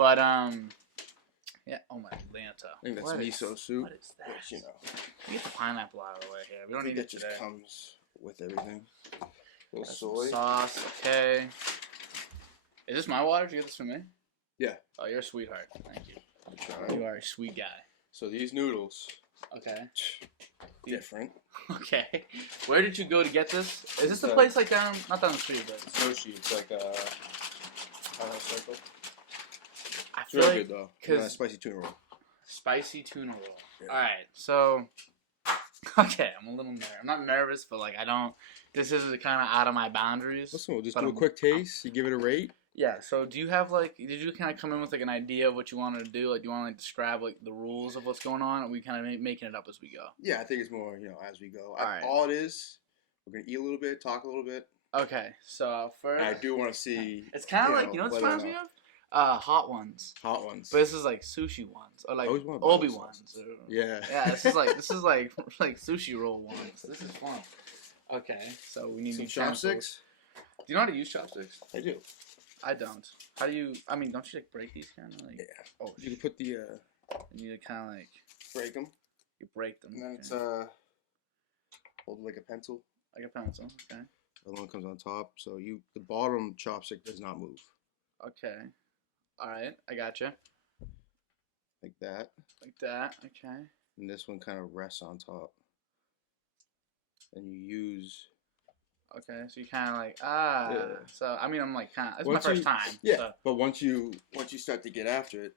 But yeah. Oh my Lanta. I think that's miso soup. What is that? Which, you know, We get the pineapple out of the way here. We don't need it it just today. comes with everything. A little Got soy. some sauce. Okay. Is this my water? Did you get this from me? Yeah. Oh, you're a sweetheart. Thank you. Try. You are a sweet guy. So these noodles. Okay. Different. Okay. Where did you go to get this? Is this the place like down, not down the street, but Sushi. It's like a circle. I It's feel really like good though. because Spicy tuna roll. spicy tuna roll. Yeah. All right, so okay, I'm a little nervous. I'm not nervous, but like I don't. This is kind of out of my boundaries. Listen, we'll just but do a quick taste. You give it a rate. Yeah. So do you have like? Did you kind of come in with like an idea of what you wanted to do? Like, do you want to like describe like the rules of what's going on? Or are we kind of making it up as we go? Yeah, I think it's more, as we go. Alright. All it is, we're gonna eat a little bit, talk a little bit. Okay. So first, And I do want to see. it's kind of like what this reminds me of? Hot ones. Hot ones. But this is like sushi ones or like I always wanna buy Obi those ones. sauces. Yeah. Yeah, this is like like sushi roll ones. This is fun. Okay, so we need Some new chopsticks. chopsticks. Do you know how to use chopsticks? I do. I don't. How do you? I mean, don't you like break these kind of like? Yeah. Oh, You can put the you need to kind of like break them, you break them. and then it's okay. hold it like a pencil. Like a pencil. Okay. The one comes on top, so the bottom chopstick does not move. Okay. All right, I gotcha. Like that. Like that. Okay. And this one kind of rests on top. And you use. Okay, so you kind of like Yeah. So I mean, I'm like kind of. It's my Once first time. Yeah, So, but once you start to get after it,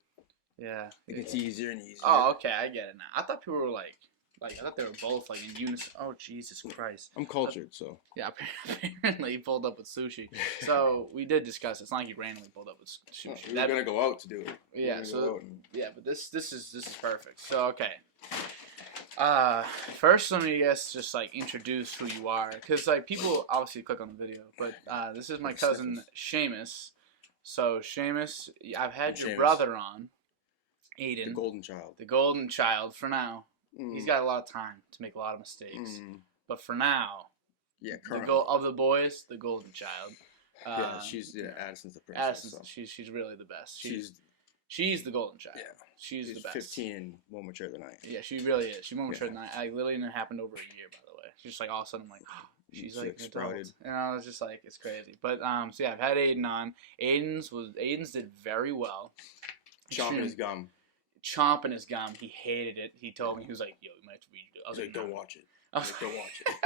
yeah. it gets easier and easier. Oh, okay, I get it now. I thought people were like I thought they were both like in unison. Oh, Jesus Christ. I'm cultured, so. Yeah, apparently he pulled up with sushi. So we did discuss it. It's not like he randomly pulled up with sushi. We were gonna go out to do it. Yeah, so but this is perfect. So okay. First let me just like introduce who you are, because like people obviously click on the video, but this is my cousin Seamus. So Seamus, I've had your brother on, Aiden, the golden child for now. He's got a lot of time to make a lot of mistakes, but for now, of the boys, the golden child. Yeah, Addison's the princess. Addison, she's really the best. She's the golden child. Yeah. She's the best. 15 and more mature than I am. Yeah, she really is. She's more mature than I. Literally, it happened over a year, by the way. She's just like all of a sudden, I'm like, oh, she's like an adult, and I was just like, it's crazy. But so yeah, I've had Aiden on. Aiden's did very well. Chomping his gum. He hated it. He told me, he was like, yo, you might have to redo it. I was like, don't watch it. Don't watch it.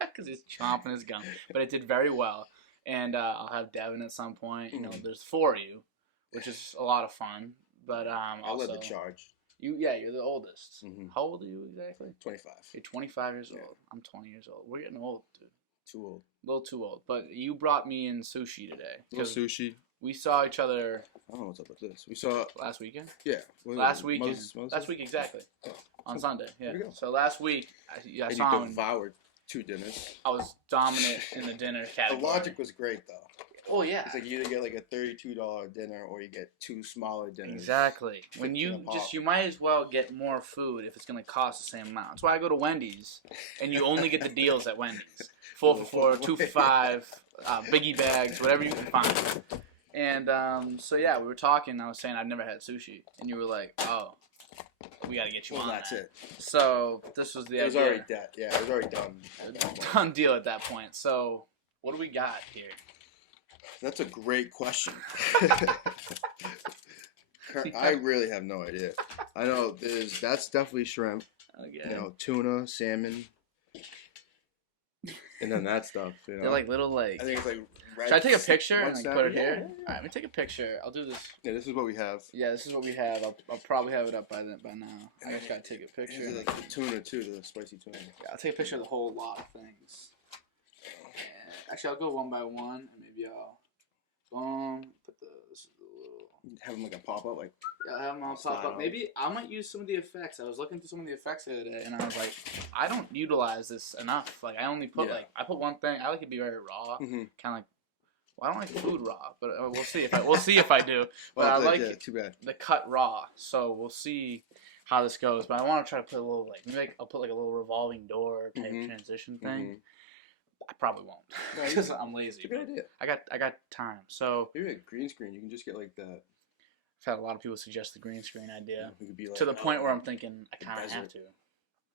Because he's chomping his gum. But it did very well. And I'll have Devin at some point. You know, there's 4 of you, which is a lot of fun. But I'll also, let the charge. You're the oldest. Mm-hmm. How old are you exactly? 25. You're 25 years old. I'm 20 years old. We're getting old, dude. Too old. A little too old. But you brought me in sushi today. Sushi. We saw each other. I don't know what's up with this. We saw last weekend. Yeah. Last weekend. Last week exactly. On Sunday. Yeah. So last week, I saw him. Devoured 2 dinners. I was dominant in the dinner category. The logic was great though. Oh yeah. It's like you either get like a $32 dinner or you get 2 smaller dinners. Exactly. When you might as well get more food if it's gonna cost the same amount. That's why I go to Wendy's, and you only get the deals at Wendy's. 4 for $4, 2 for $5, biggie bags, whatever you can find. And so yeah, we were talking. I was saying I'd never had sushi, and you were like, "Oh, we got to get you on." That's it. So this was the idea. It was already dead. Yeah, it was already done. Done deal at that point. So what do we got here? That's a great question. I really have no idea. I know that's definitely shrimp. Okay. Tuna, salmon. And then that stuff, They're like little like. I think it's like. Should I take a picture and like put it here? Yeah. All right, let me take a picture. I'll do this. Yeah, this is what we have. Yeah, this is what we have. I'll probably have it up by now. I just gotta take a picture. This is like the tuna too, the spicy tuna. Yeah, I'll take a picture of the whole lot of things. And actually, I'll go one by one, and maybe I'll put this is a little. Have them like a pop up, like. Yeah, I'll have them all pop up. Maybe I might use some of the effects. I was looking through some of the effects the other day, and I was like, I don't utilize this enough. Like, I only put I put one thing. I like it to be very raw, kind of like. Well, I don't like food raw, but we'll see if I do. But I like the cut raw, so we'll see how this goes. But I want to try to put a little I'll put like a little revolving door type transition thing. I probably won't because I'm lazy. It's a good idea. I got time. So maybe a green screen. You can just get like the. I've had a lot of people suggest the green screen idea. We could be like, to the point where I'm thinking I kind of have to.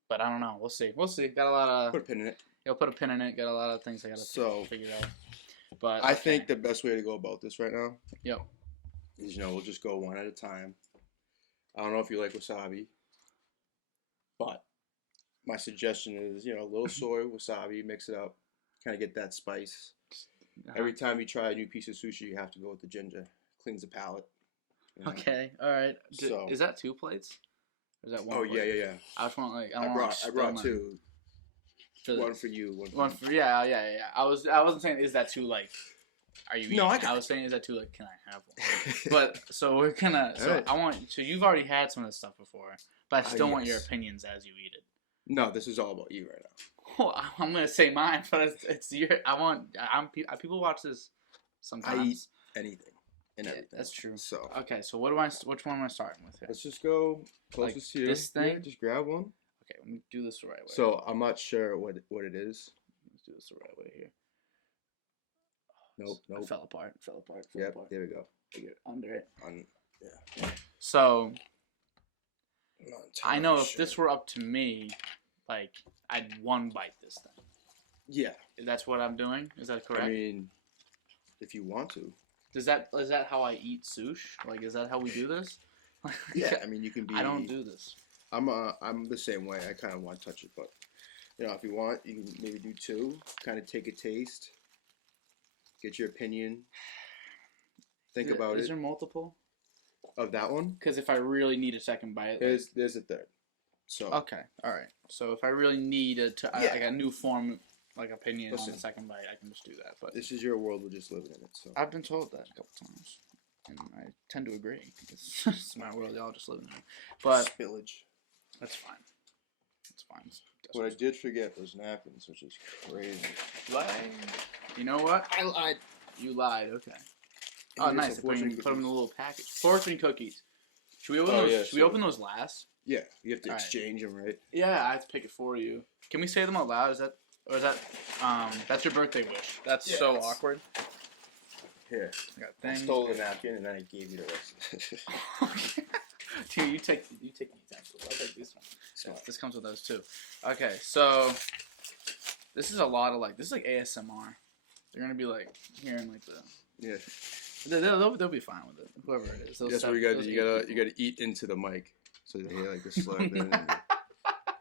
But I don't know. We'll see. Got a lot of... Put a pin in it. You'll put a pin in it. Got a lot of things I got to figure out. But I think the best way to go about this right now is, we'll just go one at a time. I don't know if you like wasabi, but my suggestion is, a little soy, wasabi, mix it up, kind of get that spice. Every time you try a new piece of sushi, you have to go with the ginger. Cleans the palate. Okay, all right. So, is that 2 plates? Or is that 1 Oh, plate? yeah. I just want I brought 2. One for you, one for me. Yeah. I wasn't saying is that 2 like are you eating? No, I was saying is that 2 like can I have one? But so we're gonna so you've already had some of this stuff before, but I still want your opinions as you eat it. No, this is all about you right now. Well, I'm gonna say mine, but it's your. People watch this sometimes. I eat anything and everything. That's true. So okay, so which one am I starting with here? Let's just go closest to you. This thing. Yeah, just grab one. Okay, let me do this the right way. So I'm not sure what it is. Let's do this the right way here. Nope. It fell apart. Yep, there we go. Get under it. Yeah. So I know if this were up to me, like I'd one bite this thing. Yeah. That's what I'm doing. Is that correct? I mean, if you want to. Is that how I eat sushi? Like, is that how we do this? Yeah. I mean, you can be. I don't do this. I'm the same way. I kind of want to touch it, but if you want, you can maybe do 2. Kind of take a taste. Get your opinion. Think about it. Is there multiple? Of that one? Because if I really need a second bite, there's a third. So okay, all right. So if I really need like a new form, like opinion on the second bite, I can just do that. But this is your world. We're just living in it. So I've been told that a couple times, and I tend to agree. It's my world. Y'all just living in it. But spillage. That's fine. That's fine. What I did forget was napkins, which is crazy. You know what? I lied. You lied. Okay. Oh, nice. Put them in a little package. Fortune cookies. Should we open those? Yeah, should we open those last? Yeah, you have to exchange them, right? Yeah, I have to pick it for you. Can we say them out loud? Is that that's your birthday wish? That's so awkward. Here, I stole the napkin and then I gave you the rest. Okay. Dude, you take the utensils. I'll take this one. So this comes with those too. Okay, so this is a lot of this is like ASMR. They're gonna be like hearing like the They'll be fine with it. Whoever it is. That's what you gotta do. You gotta eat into the mic so they hear like the slurp in.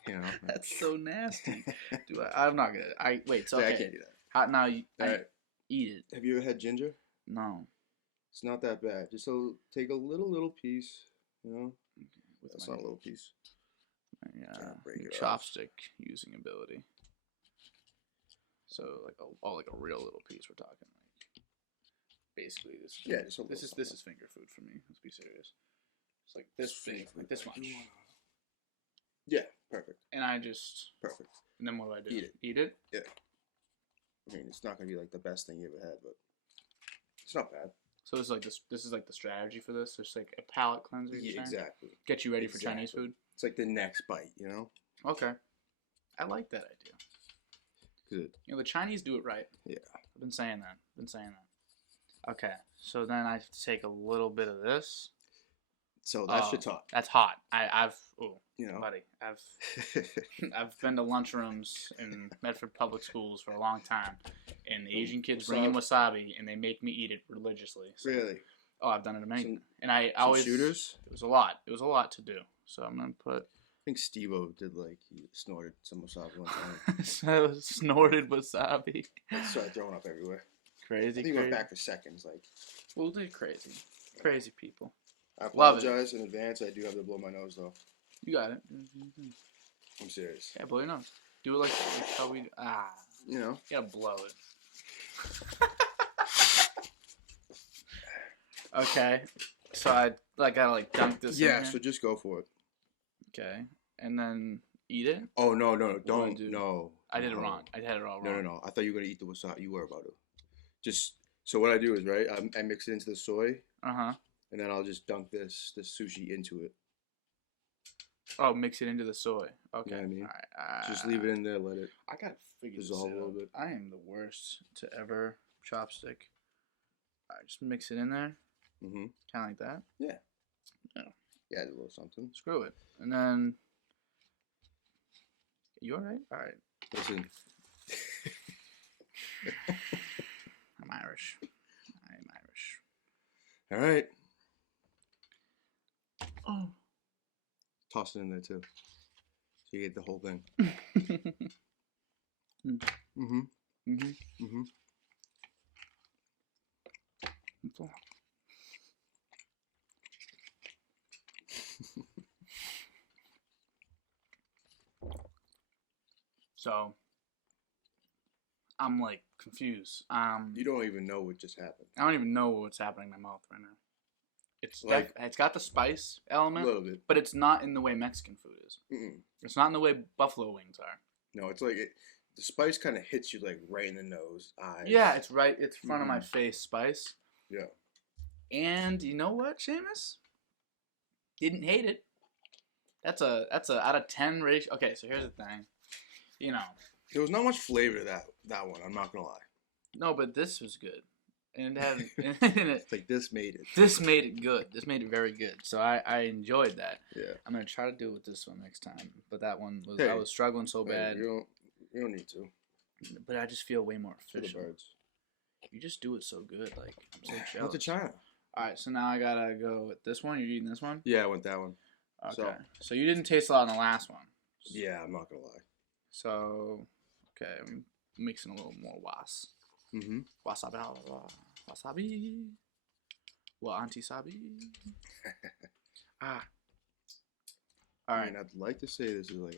And, That's so nasty. I'm not gonna. Wait. So okay. I can't do that. Now you eat it. Have you ever had ginger? No. It's not that bad. Just take a little piece. That's not a little piece. Yeah. Chopstick using ability. So like a real little piece. We're talking like basically this. Yeah. This is finger food for me. Let's be serious. It's like this big, like this much. Yeah. Perfect. And I just perfect. And then what do I do? Eat it. Eat it. Yeah. I mean, it's not gonna be like the best thing you ever had, but it's not bad. So this is like the strategy for this. It's like a palate cleanser. Yeah, exactly. Get you ready for Chinese food. It's like the next bite, Okay, I like that idea. Good. The Chinese do it right. Yeah. I've been saying that. Okay, so then I have to take a little bit of this. So that's your top. That's hot. Buddy, I've been to lunchrooms in Medford public schools for a long time, and the Asian kids bring in wasabi, and they make me eat it religiously. So, really? Oh, I've done it amazing. And I always shooters. It was a lot. It was a lot to do. So I'm gonna put. I think Steve-O did he snorted some wasabi one time. So snorted wasabi. Started throwing up everywhere. Crazy. I think he went back for seconds. Well, they're crazy. Crazy people. I apologize in advance. I do have to blow my nose though. You got it. I'm serious. Yeah, blow your nose. Do it like how we. You gotta blow it. Okay, so I gotta dunk this. Yeah, in here. So just go for it. Okay, and then eat it. Oh no, don't no. I did it wrong. I had it all wrong. No. I thought you were gonna eat the wasabi. You were about to. Just so what I do is I mix it into the soy. And then I'll just dunk this sushi into it. Oh, mix it into the soy. Okay. You know what I mean? All right. Just leave it in there. Let it. I gotta figure dissolve this out. A little bit. I am the worst to ever chopstick. All right, just mix it in there. Mm-hmm. Kind of like that. Yeah. Yeah, a little something. Screw it. And then, you alright? Alright. Listen. I'm Irish. I'm Irish. All right. Oh. Toss it in there too. So you get the whole thing. Mm-hmm. Mm-hmm. Mm-hmm. So, I'm like confused. You don't even know what just happened. I don't even know what's happening in my mouth right now. It's like it's got the spice element, a little bit, but it's not in the way Mexican food is. Mm-mm. It's not in the way buffalo wings are. No, it's like the spice kind of hits you like right in the nose, eyes. Yeah, it's right. It's front of my face spice. Yeah. And you know what, Seamus? Didn't hate it. That's a out of 10 ratio. Okay, so here's the thing. You know, there was not much flavor to that one. I'm not gonna lie. No, but this was good, and it had. It's like this made it. This made it good. This made it very good. So I enjoyed that. Yeah. I'm gonna try to do it with this one next time. But that one was I was struggling so bad. You don't need to. But I just feel way more efficient. For the birds. You just do it so good. Like I'm so jealous. Went to China. All right, so now I gotta go with this one. You're eating this one? Yeah, I went that one. Okay. So you didn't taste a lot in the last one. Yeah, I'm not gonna lie. So, okay, I'm mixing a little more Mm-hmm. Wasabi. Wasabi. Well, anti-sabi. All right. I mean, I'd like to say this is like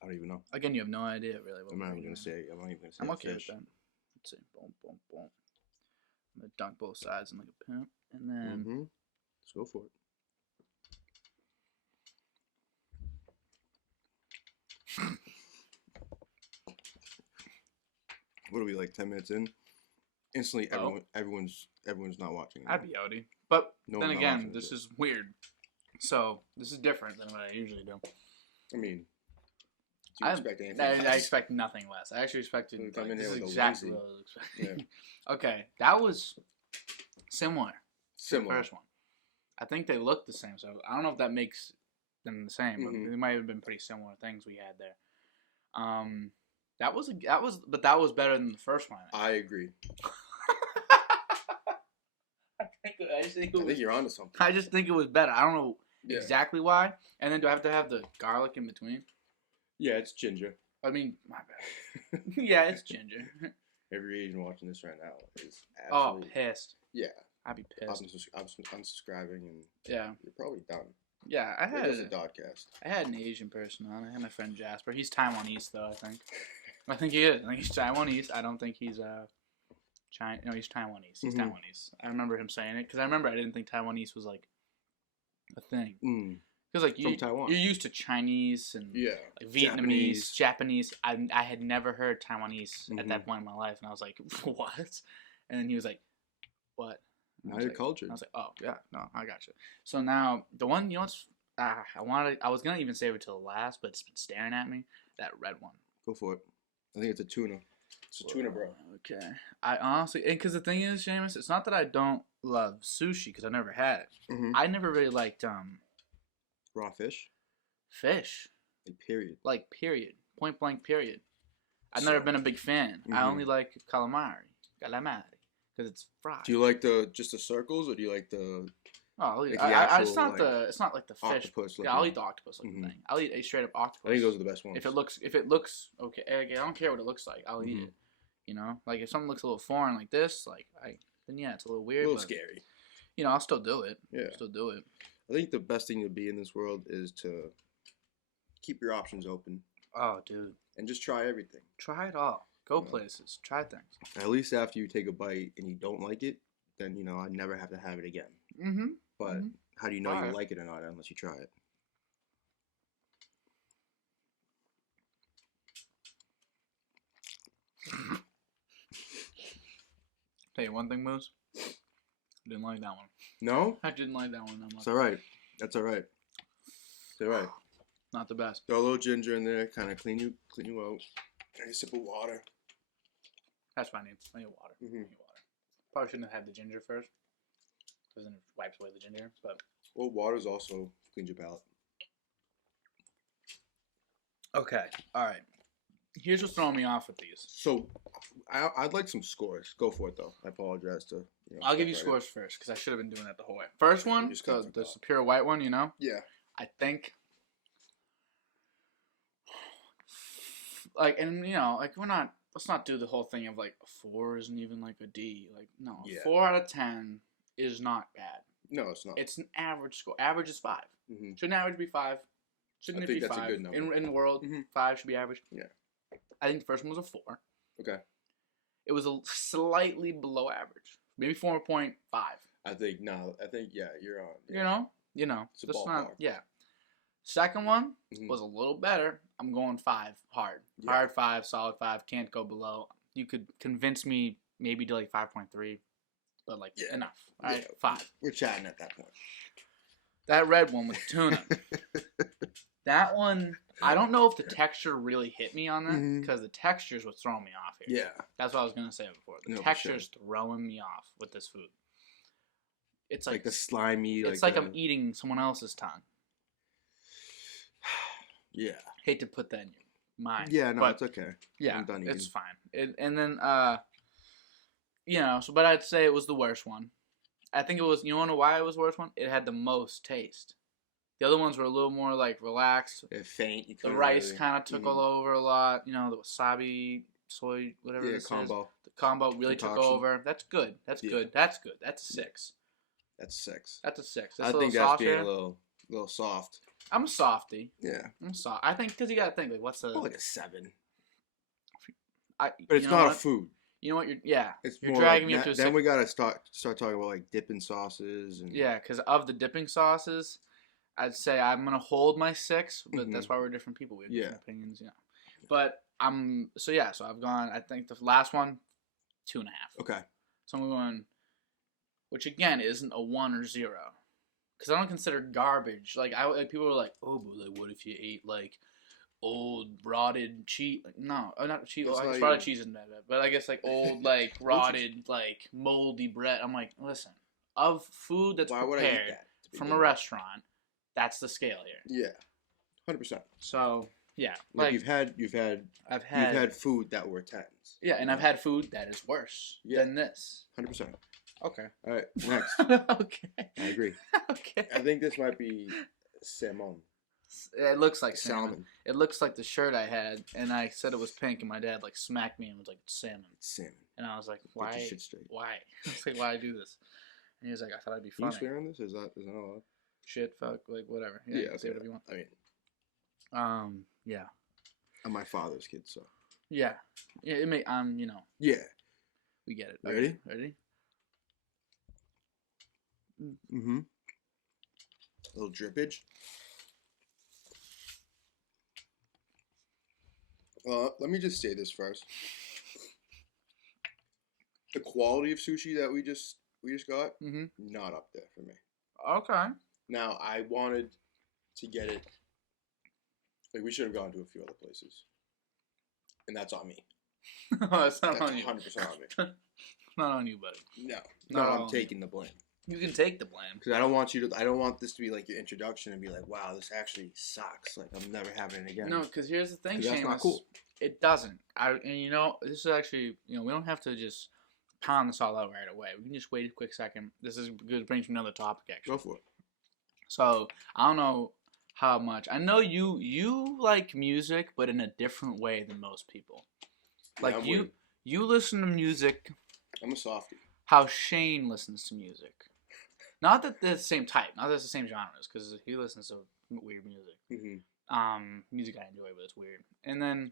I don't even know. Again, you have no idea really. I'm not even gonna say. I'm not even gonna say. I'm okay fish. with that. Let's see. Boom, boom, boom. I'm gonna dunk both sides in like a pimp, and then. Mm-hmm. Let's go for it. What are we like 10 minutes in? Instantly, everyone's not watching. I'd be outie, but no then again, this is weird. So this is different than what I usually do. I mean, do you expect anything? I expect nothing less. I actually expected this is exactly what I was expecting. Yeah. Okay, that was similar. Similar. The first one. I think they look the same, so I don't know if that makes them the same, but they might have been pretty similar things we had there. That was better than the first one. I agree. I think you're onto something. I just think it was better. I don't know exactly why. And then do I have to have the garlic in between? Yeah, it's ginger. I mean, my bad. Yeah, it's ginger. Every Asian watching this right now is absolutely pissed. Yeah. I'd be pissed. I'm unsubscribing and yeah, you're probably done. Yeah, I had a DOD-Cast. I had an Asian person on. I had my friend Jasper. He's Taiwanese though. I think he is. I think he's Taiwanese. I don't think he's China. No, he's Taiwanese. He's Taiwanese. I remember him saying it because I didn't think Taiwanese was like a thing. Because like you're used to Chinese and like Vietnamese, Japanese. I had never heard Taiwanese at that point in my life, and I was like, what? And then he was like, what? Now you're cultured. I was like, oh yeah, no, I got you. So now the one, you know, I was gonna even save it till the last, but it's been staring at me. That red one. Go for it. I think it's a tuna. It's a tuna, bro. Okay. I honestly, because the thing is, Seamus, it's not that I don't love sushi because I never had it. I never really liked raw fish. Fish. Like period. Point blank. Period. I've never been a big fan. I only like calamari. Because it's fried. Do you like just the circles, or do you like the? Oh, like it's not like the fish. Octopus. Yeah, I'll eat the octopus looking thing. I'll eat a straight up octopus. I think those are the best ones. If it looks okay, I don't care what it looks like. I'll eat it. You know, like if something looks a little foreign like this, then yeah, it's a little weird. A little scary. You know, I'll still do it. Yeah, I'll still do it. I think the best thing to be in this world is to keep your options open. Oh, dude. And just try everything. Try it all. Go places. Try things. At least after you take a bite and you don't like it, then, you know, I never have to have it again. But how do you know you like it or not unless you try it? Tell you one thing, Moose. I didn't like that one. No? I didn't like that one that much. It's alright. That's alright. It's alright. Not the best. Throw a little ginger in there, kind of clean you out. And a sip of water. That's what I need. I need water. I need water. Probably shouldn't have had the ginger first, because then it wipes away the ginger. But Well, water's also cleans your palate. Okay. All right. Here's what's throwing me off with these. So, I'd like some scores. Go for it, though. I apologize to. I'll give you scores first because I should have been doing that the whole way. First one, the pure white one, you know? Yeah. I think, like, and you know, like let's not do the whole thing of like a 4 isn't even like a D. Like, no, 4 out of 10 is not bad. No, it's not. It's an average score. Average is 5. Mm-hmm. Shouldn't average be 5? Shouldn't it be 5? A good number. In the world, 5 should be average. Yeah. I think the first one was a 4. Okay. It was a slightly below average. Maybe 4.5. I think you're on. Yeah. You know. It's a just ballpark. not. Yeah. Second one was a little better. I'm going 5 hard. Yeah. Hard 5, solid 5. Can't go below. You could convince me maybe to like 5.3, but like enough. All right, 5. We're chatting at that point. That red one with tuna. That one, I don't know if the texture really hit me on that because the texture is what's throwing me off here. Yeah. That's what I was going to say before. The texture is throwing me off with this food. It's like the slimy. It's like I'm eating someone else's tongue. Yeah. Hate to put that in your mind. Yeah, no, it's okay. Yeah, I'm done eating. it's fine. And then, you know, but I'd say it was the worst one. I think it was, you know why it was the worst one? It had the most taste. The other ones were a little more like relaxed. They're faint. The rice kind of took all over a lot. You know, the wasabi, soy, whatever this combo. is. The combo really took over. That's good. That's good. That's good. That's a 6. That's 6. That's a 6. I think that's being a little soft. I'm a softy. Yeah. I'm soft. I think because you got to think like what's the like a 7. But it's not a food. You know what? You're more dragging me like up to a 6. Then we gotta start talking about like dipping sauces and. Yeah, because of the dipping sauces, I'd say I'm gonna hold my 6, but that's why we're different people. We have different opinions, But so I've gone. I think the last one, 2.5. Okay. So I'm going, which again isn't a 1 or 0, because I don't consider garbage. Like people are like, oh, but like what if you ate like old rotted cheese? Like, no, not cheese. I guess rotted cheese isn't bad, but I guess like old like rotted like moldy bread. I'm like, listen, of food that's prepared from a restaurant, that's the scale here. Yeah, 100%. So yeah, like you've had food that were 10s. Yeah, and I've had food that is worse than this. 100%. Okay. All right, next. Okay. I agree. Okay. I think this might be salmon. It looks like salmon. It looks like the shirt I had, and I said it was pink, and my dad like smacked me and was like, salmon. It's salmon. And I was like, why? Get your shit straight. Why? I was like, why do this? And he was like, I thought it'd be funny. Can you swear on this? Is that allowed? Shit, fuck, like whatever. Yeah, you can say whatever you want. I mean, yeah. I'm my father's kid, so. Yeah. Yeah, it may, you know. Yeah. We get it. Ready? Ready? Mm-hmm. A little drippage. Let me just say this first. The quality of sushi that we just got, not up there for me. Okay. Now, I wanted to get it. Like, we should have gone to a few other places. And that's on me. No, that's not on you. 100% on me. Not on you, buddy. No, I'm taking the blame. You can take the blame. Because I don't want this to be like your introduction and be like, wow, this actually sucks. Like, I'm never having it again. No, because here's the thing, Seamus. That's not cool. It doesn't. And you know, this is actually, you know, we don't have to just pound this all out right away. We can just wait a quick second. This is good. Brings me another topic, actually. Go for it. So, I don't know how much. I know you like music, but in a different way than most people. Like, you listen to music. I'm a softie. How Shane listens to music. Not that they're the same type. Not that it's the same genres, because he listens to weird music. Music I enjoy, but it's weird. And then,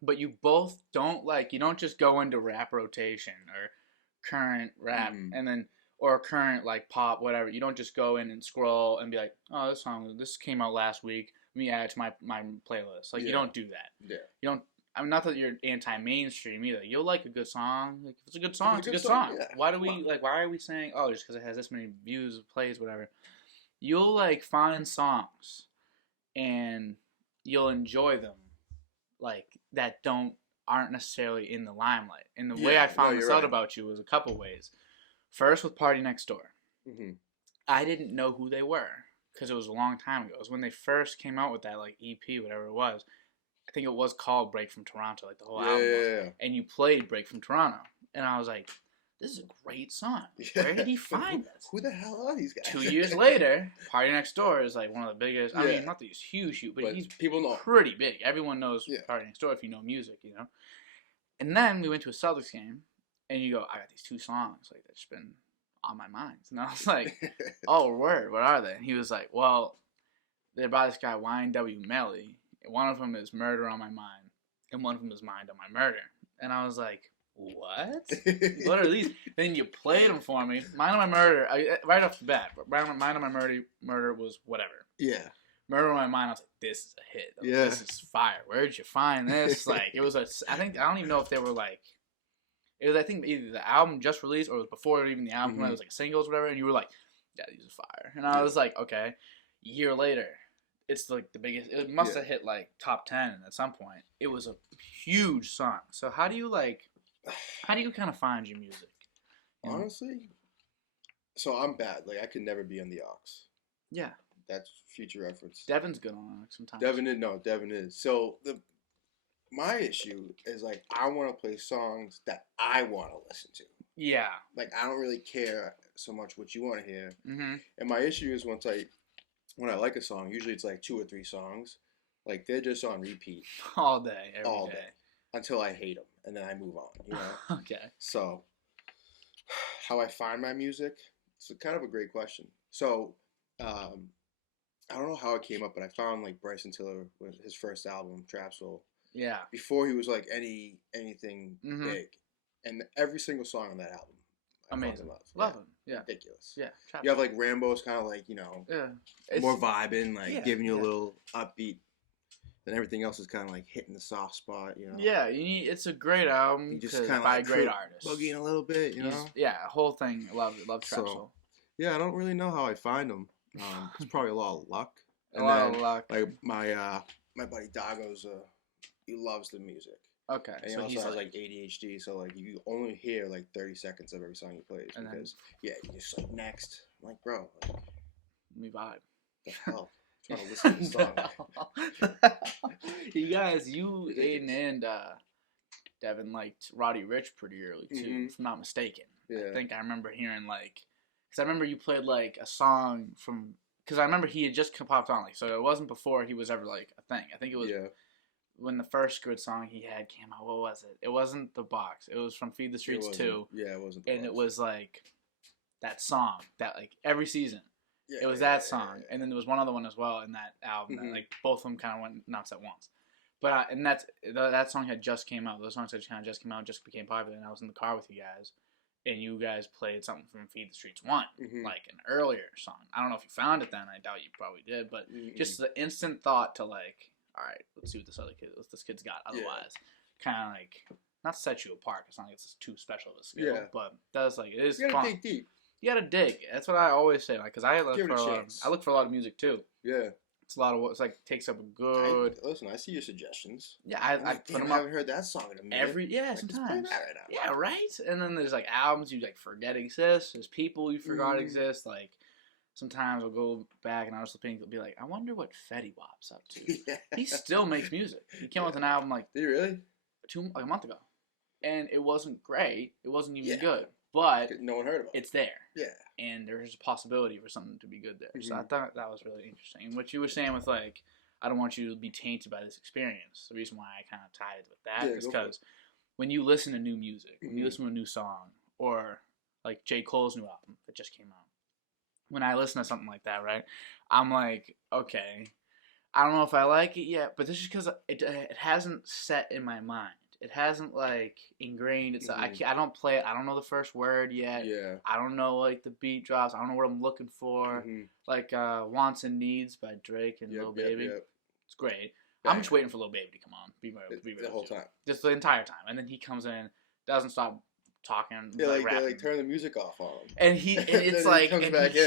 but you both don't you don't just go into rap rotation or current rap and then, or current like pop, whatever. You don't just go in and scroll and be like, oh, this came out last week. Let me add it to my playlist. Like, you don't do that. Yeah. You don't. I'm not that you're anti-mainstream either. You'll like a good song. Like, if it's a good song, it's a good song. Yeah. Why are we saying, oh, just because it has this many views, plays, whatever? You'll find songs and you'll enjoy them that aren't necessarily in the limelight. And the way I found this out about you was a couple ways. First with Party Next Door. I didn't know who they were because it was a long time ago. It was when they first came out with that like EP, whatever it was. I think it was called Break from Toronto, like the whole album was. Yeah. And you played Break from Toronto. And I was like, this is a great song. Where did he find this? Who the hell are these guys? 2 years later, Party Next Door is like one of the biggest. I mean, not that he's huge, but he's people know. Pretty big. Everyone knows Party Next Door if you know music, you know? And then we went to a Celtics game, and you go, I got these 2 songs like that's been on my mind. And I was like, oh, word, what are they? And he was like, well, they're by this guy, Y.N.W. Melly. One of them is Murder on My Mind, and one of them is Mind on My Murder. And I was like, what? What are these? Then you played them for me. Mind on My Murder, right off the bat, Mind on My Murder was whatever. Yeah. Murder on My Mind, I was like, this is a hit. This is fire. Where'd you find this? Like, it was I don't even know if they were like, it was, I think, either the album just released or it was before even the album, when it was like singles or whatever, and you were like, yeah, these are fire. And I was like, okay. Year later, it's like the biggest, it must have hit like top 10 at some point. It was a huge song. So how do you kind of find your music? Honestly, so I'm bad. Like, I could never be on the aux. Yeah. That's future reference. Devin's good on aux sometimes. Devin is. So my issue is, like, I want to play songs that I want to listen to. Yeah. Like, I don't really care so much what you want to hear. Mm-hmm. And my issue is when I like a song, usually it's like 2 or 3 songs. Like, they're just on repeat. All day, every day. Until I hate them. And then I move on, you know? Okay. So, how I find my music? It's kind of a great question. So, I don't know how it came up, but I found, like, Bryson Tiller with his first album, Trap Soul. Yeah. Before he was like anything big, and every single song on that album, amazing. Love him. Yeah. Ridiculous. Yeah. You have like Rambo's kind of like, you know, more vibing, like giving you a little upbeat. Then everything else is kind of like hitting the soft spot, you know. Yeah, it's a great album just kind of by like a great artist. Boogieing a little bit, you know. Yeah, whole thing. Love Trap Soul. Yeah, I don't really know how I find them. It's probably a lot of luck. And a lot of luck. Like my buddy Dago's he loves the music. Okay. And he also has like ADHD, so like you only hear like 30 seconds of every song he plays because you're just like next. I'm like, bro, like, let me vibe. The hell? I'm trying to listen to the song. You guys, Aiden and Devin liked Roddy Ricch pretty early too, if I'm not mistaken. Yeah. I think I remember hearing like, because I remember you played like a song from, because I remember he had just popped on, like, so it wasn't before he was ever like a thing. I think it was. Yeah. When the first good song he had came out, what was it? It wasn't The Box. It was from Feed the Streets 2. Yeah, it wasn't. And it was like that song that like every season. Yeah, it was that song, and then there was one other one as well in that album. That, like both of them kind of went nuts at once. But and that song had just came out. Those songs had kind of just came out, just became popular. And I was in the car with you guys, and you guys played something from Feed the Streets 1, like an earlier song. I don't know if you found it then. I doubt you probably did, but just the instant thought to like, all right, let's see what this kid's got. Otherwise, kind of like, not set you apart. It's not like it's too special of a skill, but that's like, it is fun. You gotta dig deep. You gotta dig. That's what I always say. Like, cause I look for a lot of music too. Yeah. It's a lot of it's like takes up a good. Listen, I see your suggestions. Yeah, I put them up. I haven't heard that song in a minute. Sometimes. Yeah, right. And then there's like albums you like forget exist. There's people you forgot exist. Like. Sometimes I'll go back and I'll just be like, I wonder what Fetty Wap's up to. He still makes music. He came out with an album like did he really? A month ago, and it wasn't great. It wasn't even good, but no one heard about it. It's there. Yeah, and there's a possibility for something to be good there. So I thought that was really interesting. And what you were saying with like, I don't want you to be tainted by this experience. The reason why I kind of tied it with that is because when you listen to new music, when you listen to a new song, or like J. Cole's new album that just came out. When I listen to something like that, right, I'm like, okay, I don't know if I like it yet, but this is because it hasn't set in my mind. It hasn't, like, ingrained. It's I don't play it. I don't know the first word yet. Yeah. I don't know, like, the beat drops. I don't know what I'm looking for. Like, Wants and Needs by Drake and Lil Baby. It's great. I'm just waiting for Lil Baby to come on. Be the whole time. Just the entire time. And then he comes in, doesn't stop talking. Yeah, like they like turn the music off on him. And it's like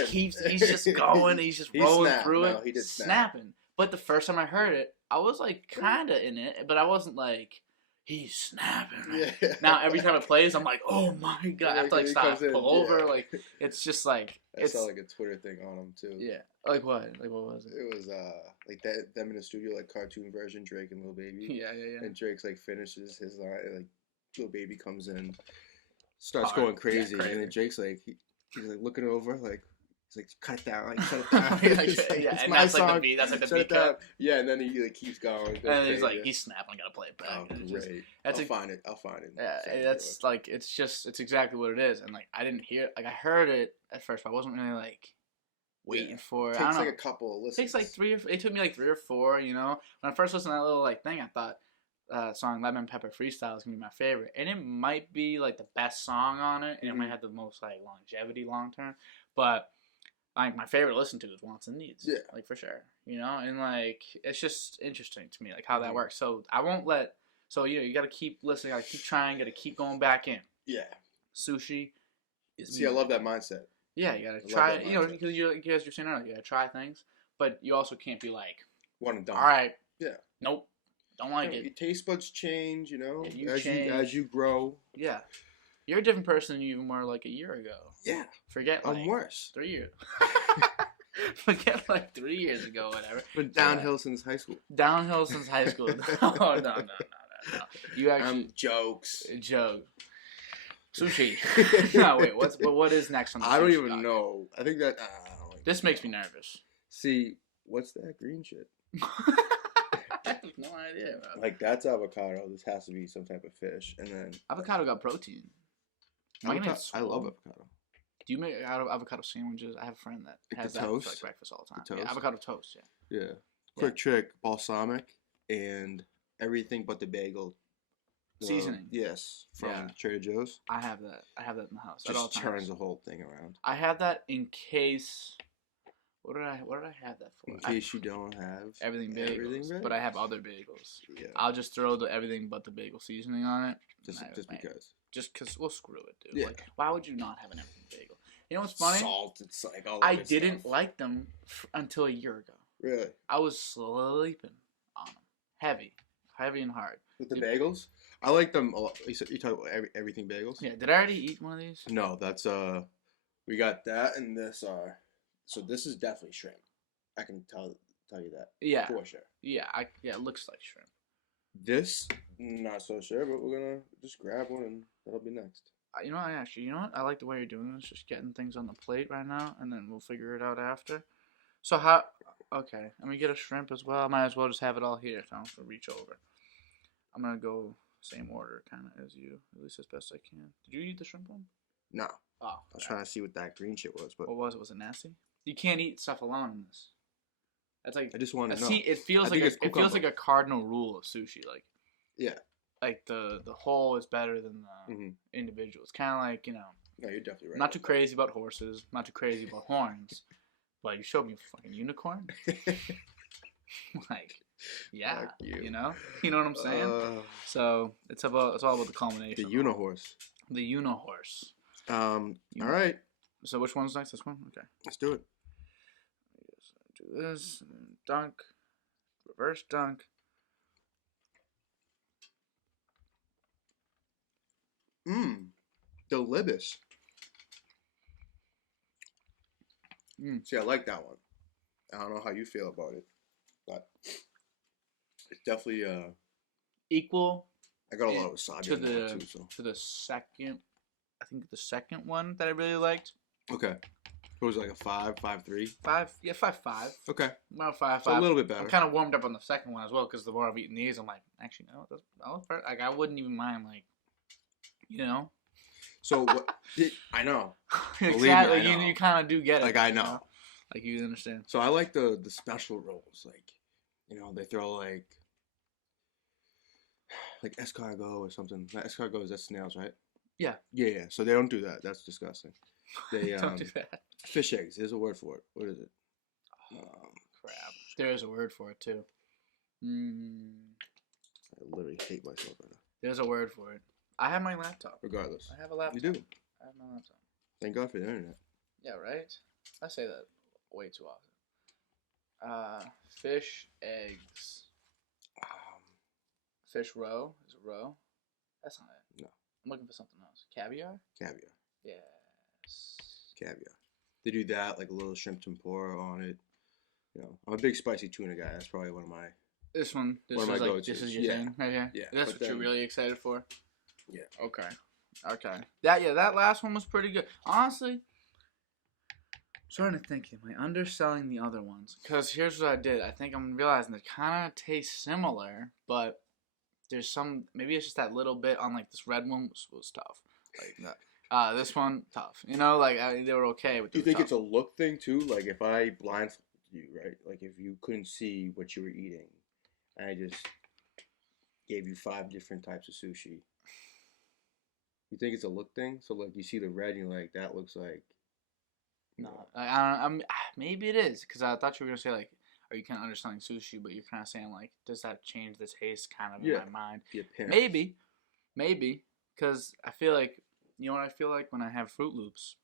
he's just going, he's just rolling through it. He did snapping. But the first time I heard it, I was like kinda in it, but I wasn't like he's snapping. Yeah. Now every time it plays, I'm like, oh my god, I have to like stop, pull over. Like it's just like I saw like a Twitter thing on him too. Yeah, like what? Like what was it? It was like them in the studio, like cartoon version, Drake and Lil Baby. Yeah. And Drake's like finishes his line, and, like Lil Baby comes in, starts going crazy, and then Drake's like he's like looking over like. He's like, cut it down, like, shut it down. It's and my that's song. Like the beat. That's like the beat cut. Yeah, and then he like keeps going. And he's like, he's snapping. I gotta play it back. Oh, great. I'll find it. Yeah, that's like, it's exactly what it is. And like, I didn't hear it. Like, I heard it at first, but I wasn't really like waiting for it. It takes like a couple of listens. It takes like it took me like 3 or 4, you know? When I first listened to that little like thing, I thought song Lemon Pepper Freestyle is gonna be my favorite. And it might be like the best song on it, and it might have the most like longevity long term. But like my favorite to listen to is Wants and Needs. Yeah. Like for sure. You know? And like it's just interesting to me, like how that works. So I won't let you gotta keep listening, gotta keep trying, gotta keep going back in. Yeah. Sushi is See, I love that mindset. Yeah, you gotta try it, you know, because you're saying earlier, you gotta try things, but you also can't be like one and done. Alright. Yeah. Nope. Don't like it. Your taste buds change, you know, change. As you grow. Yeah. You're a different person than you even were like a year ago. Yeah. Forget like I'm worse. 3 years. Forget like 3 years ago, whatever. Been downhill since high school. Downhill since high school. No. You actually jokes. Joke. Sushi. No, wait. What is next on the I don't sushi even doc? know. I think that. This makes me nervous. See, what's that green shit? I have no idea, bro. Like that's avocado. This has to be some type of fish, and then avocado got protein. I love avocado. Do you make avocado sandwiches? I have a friend that has that for like breakfast all the time. Toast? Yeah, avocado toast. Yeah. Quick trick: balsamic and everything but the bagel seasoning. Yes, from Trader Joe's. I have that. I have that in the house. Just turns the whole thing around. I have that in case. What did I have that for? In case you don't have everything bagels, but I have other bagels. Yeah. I'll just throw the everything but the bagel seasoning on it. Just because. Just because we'll screw it, dude. Yeah. Like, why would you not have an everything bagel? You know what's funny? Salt. It's like all. I didn't like them until a year ago. Really? I was sleeping on them, heavy and hard. With the bagels, I like them a lot. You talk about everything bagels. Yeah. Did I already eat one of these? No, that's we got that and this So this is definitely shrimp. I can tell you that. Yeah. For sure. Yeah. It looks like shrimp. This, not so sure, but we're gonna just grab one and that'll be next. You know what? I like the way you're doing this. Just getting things on the plate right now, and then we'll figure it out after. So okay, let me get a shrimp as well. I might as well just have it all here, so I don't have to reach over. I'm gonna go same order kind of as you, at least as best I can. Did you eat the shrimp one? No. Oh. I was trying to see what that green shit was, but what was it? Was it nasty? You can't eat stuff alone in this. That's like I just want to know. See, it feels like a cardinal rule of sushi. Like like the whole is better than the individual. It's kind of like, you know. No, you're definitely right. Not too crazy about horses. Not too crazy about horns. But you showed me a fucking unicorn. Like, yeah, you know what I'm saying. So it's all about the culmination. The unihorse. The unihorse. All right. So which one's next? This one. Okay. Let's do it. Do this. Dunk. Reverse dunk. Delicious. See, I like that one. I don't know how you feel about it, but it's definitely equal. I got a lot of wasabi to the second. I think the second one that I really liked. Okay. It was like a 5.3. 5. Yeah, 5.5. Okay. About 5.5. So a little bit better. I'm kind of warmed up on the second one as well because the more I've eaten these, I'm like, actually no, like I wouldn't even mind, like, you know. So what? I know. Exactly. Me, I know. You kind of do get it. Like I know. You know. Like you understand. So I like the special rolls, like, you know, they throw like escargot or something. Not escargot is that snails, right? Yeah. Yeah. So they don't do that. That's disgusting. They don't do that. Fish eggs. There's a word for it. What is it? Crap. There is a word for it too. I literally hate myself right now. There's a word for it. I have my laptop. Regardless. I have a laptop. You do? I have my laptop. Thank God for the internet. Yeah, right? I say that way too often. Fish, eggs. Fish roe? Is it roe? That's not it. No. I'm looking for something else. Caviar? Caviar. Yes. Caviar. They do that, like a little shrimp tempura on it. You know, I'm a big spicy tuna guy. That's probably one of my. This one. This One of is my like go-tos. this is your Yeah. thing right here. Yeah, That's but what you're then- really excited for. Yeah. Okay. That last one was pretty good. Honestly, I'm starting to think, am I underselling the other ones? Because here's what I did. I think I'm realizing they kind of taste similar, but there's some. Maybe it's just that little bit on like this red one was tough. Like this one tough. You know, like they were okay, but Do you think it's a look thing too? Like if I blindfolded you, right? Like if you couldn't see what you were eating, and I just gave you 5 different types of sushi. You think it's a look thing? So like you see the red, and you're like, that looks like. No, I don't. Maybe it is because I thought you were gonna say like, are you kind of understanding sushi? But you're kind of saying like, does that change the taste kind of in my mind? The appearance. Maybe, because I feel like you know what I feel like when I have Fruit Loops.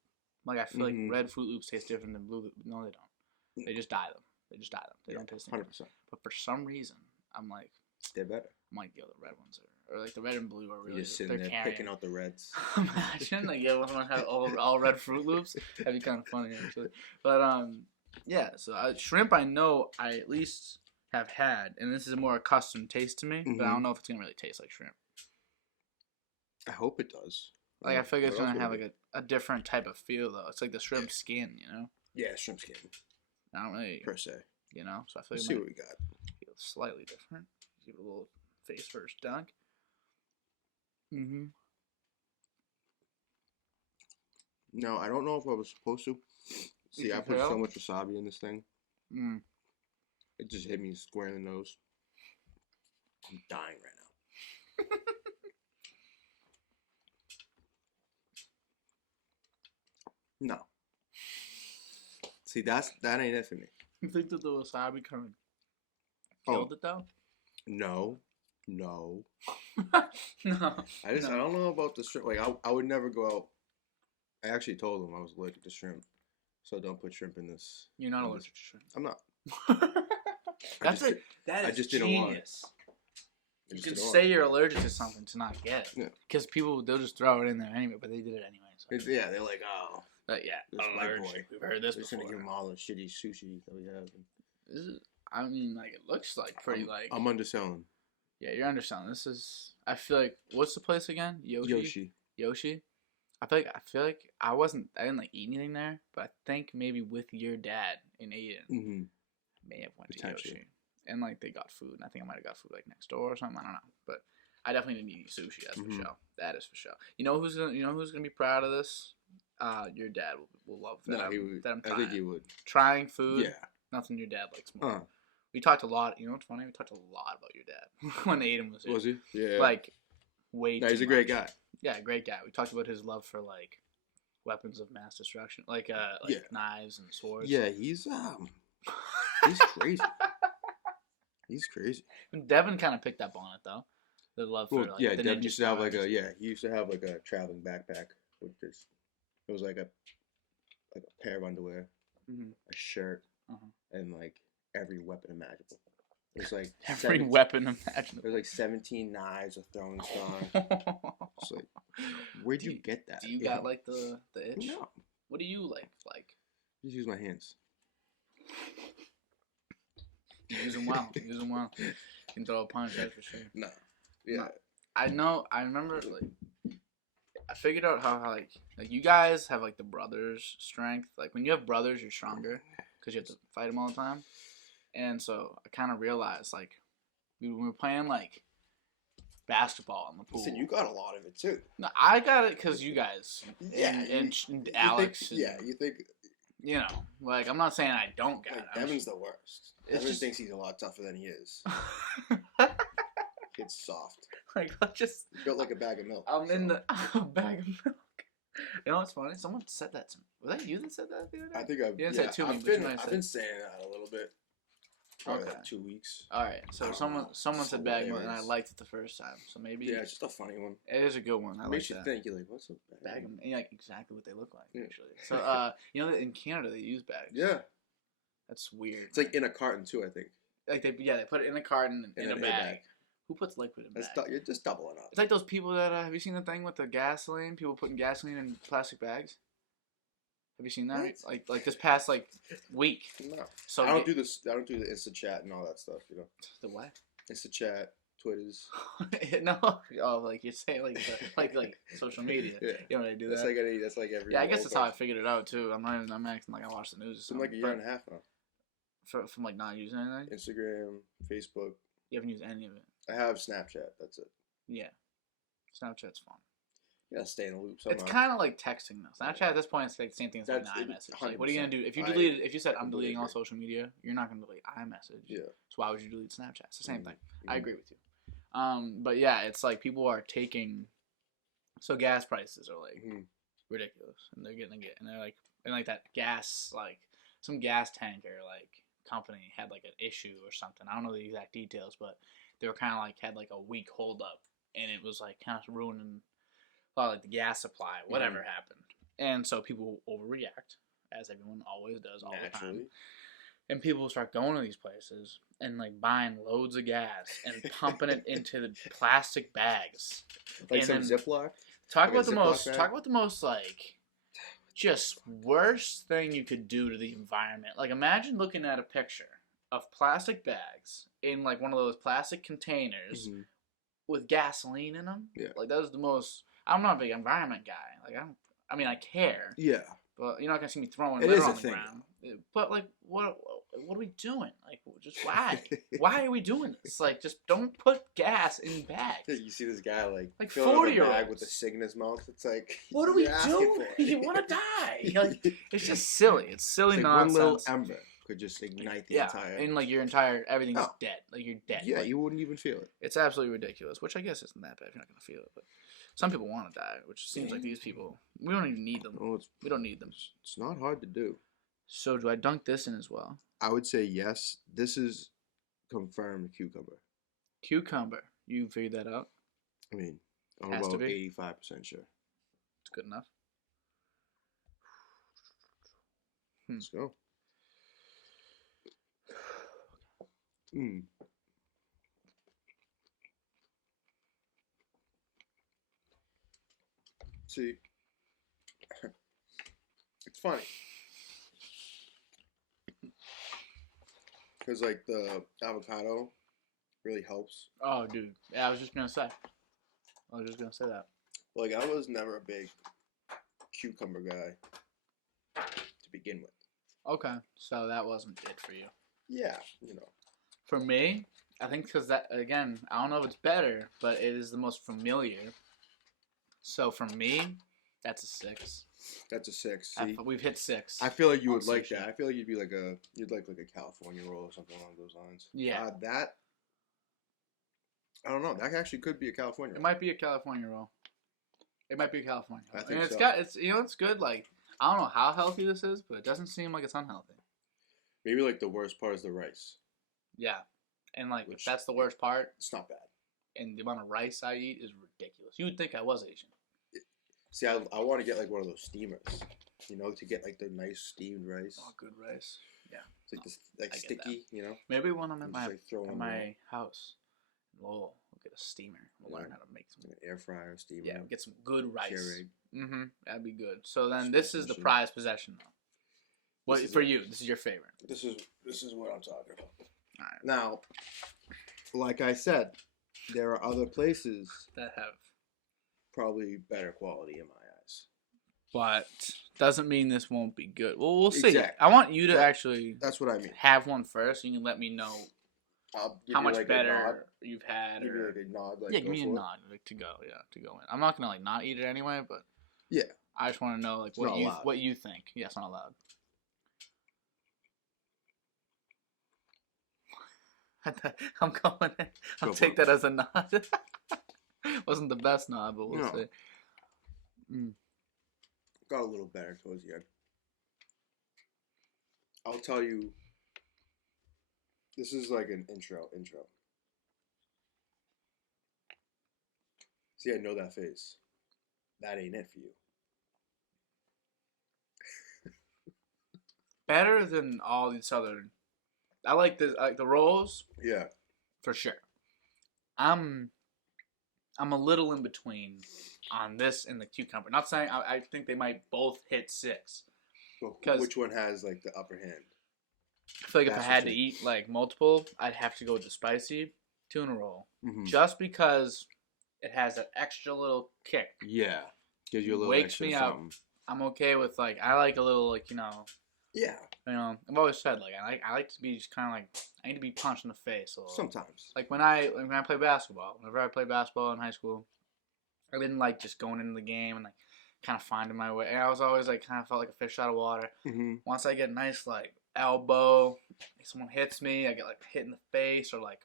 Like I feel like red Fruit Loops taste different than blue Loops. No, they don't. They just dye them. They don't taste 100%. But for some reason, I'm like, they're better. I'm like, yo, the red ones are, or like the red and blue are really. You're just sitting there picking out the reds. Imagine like yeah, one had all red Fruit Loops. That'd be kind of funny actually. But yeah. So shrimp, I know I at least have had, and this is a more accustomed taste to me. But I don't know if it's gonna really taste like shrimp. I hope it does. Like I feel like it's gonna have like a different type of feel though. It's like the shrimp skin, you know. Yeah, shrimp skin. I don't really Per se. You know, so I feel Let's like see it what we got. might feel slightly different. Give it a little face first dunk. Mm-hmm. No, I don't know if I was supposed to. See, I put so much wasabi in this thing. It just hit me square in the nose. I'm dying right now. No. See, that ain't it for me. You think that the wasabi kind of killed it though? No. No. I don't know about the shrimp. Like I would never go out. I actually told them I was allergic to shrimp, so don't put shrimp in this. You're not allergic to shrimp. I'm not. That is didn't want it. genius. You can say you're allergic to something to not get it. Yeah. Because they'll just throw it in there anyway, but they did it anyway. So. Yeah, they're like, oh. But yeah, this white boy. We've heard this We're before. gonna give him all the shitty sushi that we have. I mean, like, it looks like pretty, I'm underselling. Yeah, you're underselling. This is, I feel like, what's the place again? Yoshi? I feel like I didn't like eat anything there, but I think maybe with your dad and Aiden, may have went to Yoshi. And like they got food, and I think I might have got food like next door or something. I don't know, but I definitely didn't eat sushi. That's for sure. That is for sure. You know who's gonna be proud of this? Your dad will love that. No, he would. I think he would. Trying food. Yeah. Nothing your dad likes more. We talked a lot. You know what's funny? We talked a lot about your dad when Aiden was here. Was he? Yeah. Like, way. No, he's a great guy. Yeah, great guy. We talked about his love for like weapons of mass destruction, like knives and swords. Yeah, he's crazy. He's crazy. Devin kind of picked up on it though. The love for like the Devin ninja used to have stars. he used to have like a traveling backpack with this. It was like a pair of underwear, a shirt, and like every weapon imaginable. It was like every weapon imaginable. There's like 17 knives, a throwing star. It's like, where'd you get that? Do you got like the itch? No. What do you like? Just use my hands. Use them well. Use them well. You can throw a punch, that's for sure. No. Yeah. No. I know. I remember like I figured out how like you guys have like the brothers' strength. Like when you have brothers, you're stronger because you have to fight them all the time. And so I kind of realized like we were playing like basketball in the pool. Listen, you got a lot of it too. No, I got it because you guys. Yeah. And Alex. You think. You know, like I'm not saying I don't got it. Devin's the worst. Devin thinks he's a lot tougher than he is. It's soft. Like let's just built like a bag of milk. I'm in the bag of milk. You know what's funny? Someone said that to me. Was that you that said that the other day? I think you didn't say it to me. I've been saying that a little bit. Probably like 2 weeks. All right. So someone said bag of milk, and I liked it the first time. So maybe it's just a funny one. It is a good one. I makes like you that. think. You're like, what's a bag of milk? Like exactly what they look like actually. So you know that in Canada they use bags. Yeah. That's weird. It's like in a carton too, I think. Like they put it in a carton in a bag. Who puts liquid in bags? You're just doubling up. It's like those people that have you seen the thing with the gasoline? People putting gasoline in plastic bags. Have you seen that? What? Like this past week. No. So I don't do this. I don't do the Insta chat and all that stuff. You know. The what? Insta chat, Twitters. No. Oh, like you're saying like social media. Yeah. You know they do that. That's like every. Yeah, I guess that's how I figured it out too. I'm acting like I watch the news or It's been something. like a year and a half now. From like not using anything. Instagram, Facebook. You haven't used any of it. I have Snapchat. That's it. Yeah. Snapchat's fun. You gotta stay in the loop somehow. It's kind of like texting though. Snapchat at this point is like the same thing as like an iMessage. Like, what are you gonna do if you deleted? If you said I'm deleting all social media, you're not gonna delete iMessage. Yeah. So why would you delete Snapchat? It's the same thing. Mm-hmm. I agree with you. But yeah, it's like people are taking. So gas prices are like ridiculous, and they're and they're like, and like that gas, like some gas tanker like company had like an issue or something. I don't know the exact details, but they were kind of like had like a weak holdup, and it was like kind of ruining. Well, like the gas supply, whatever happened. And so people overreact, as everyone always does all the time. And people start going to these places and like buying loads of gas and pumping it into the plastic bags. Like some Ziploc? Talk about the most like just worst thing you could do to the environment. Like imagine looking at a picture of plastic bags in like one of those plastic containers with gasoline in them. Yeah. Like that was the most. I'm not a big environment guy. Like I care. Yeah. But you're not gonna see me throwing it litter is on the thing, ground. But like, what are we doing? Like, just why? Why are we doing this? Like, just don't put gas in bags. You see this guy like 40-year-olds bag with a cig in his mouth. It's like, what are we doing? You want to die? Like, it's just silly. It's silly nonsense. One little ember could just ignite the entire. And like everything's dead. Like you're dead. Yeah, like, you wouldn't even feel it. It's absolutely ridiculous. Which I guess isn't that bad if you're not gonna feel it, but. Some people want to die, which seems like these people. We don't even need them. We don't need them. It's not hard to do. So do I dunk this in as well? I would say yes. This is confirmed cucumber. Cucumber. You figured that out? I mean, I'm about 85% sure. It's good enough. Let's go. See, it's funny because like the avocado really helps. Oh, dude, yeah, I was just gonna say that. Like I was never a big cucumber guy to begin with. Okay, so that wasn't it for you. Yeah, you know. For me, I think because that again, I don't know if it's better, but it is the most familiar. So for me, that's a 6. That's a 6. See? We've hit 6. I feel like you would like that. I feel like you'd be like you'd like a California roll or something along those lines. Yeah. That. I don't know. That actually could be a California roll. It might be a California roll. It might be a California roll. I think so. It's it's good. Like I don't know how healthy this is, but it doesn't seem like it's unhealthy. Maybe like the worst part is the rice. Yeah, and like if that's the worst part, it's not bad. And the amount of rice I eat is ridiculous. You would think I was Asian. See, I want to get like one of those steamers, you know, to get like the nice steamed rice. Oh, good rice. Yeah. It's like this, like sticky, you know. Maybe when I'm at my house, we'll get a steamer. We'll learn how to make some. An air fryer, steamer. Yeah, get some good rice. Keurig. That'd be good. So then this is the prized possession, though. What for you? This is your favorite. This is what I'm talking about. All right. Now, like I said, there are other places that have probably better quality in my eyes. But doesn't mean this won't be good. Well, we'll see. Exactly. I want you to actually. That's what I mean. Have one first, so you can let me know how much like better you've had. Give me like a nod. Like, yeah, give me a nod, like to go. Yeah, to go in. I'm not gonna like not eat it anyway, but yeah, I just want to know like what you think. Yeah, it's not allowed. I'm going in. I'll take that as a nod. Wasn't the best nod, but we'll see. Got a little better towards the end. I'll tell you. This is like an intro. See, I know that face. That ain't it for you. Better than all these other. I like this. I like the rolls. Yeah. For sure. I'm a little in between on this and the cucumber. Not saying I think they might both hit 6. Well, Because which one has like the upper hand? I feel like if I That's had the to thing. eat like multiple, I'd have to go with the spicy tuna roll. Mm-hmm. Just because it has that extra little kick. Yeah, gives you a little Wakes extra me something. up. I'm okay with like I like a little like Yeah. I've always said like I like to be just kind of like I need to be punched in the face a little. Sometimes. Like when I play basketball. Whenever I played basketball in high school, I didn't like just going into the game and like kind of finding my way. And I was always like kind of felt like a fish out of water. Mm-hmm. Once I get a nice like elbow, if someone hits me, I get like hit in the face or like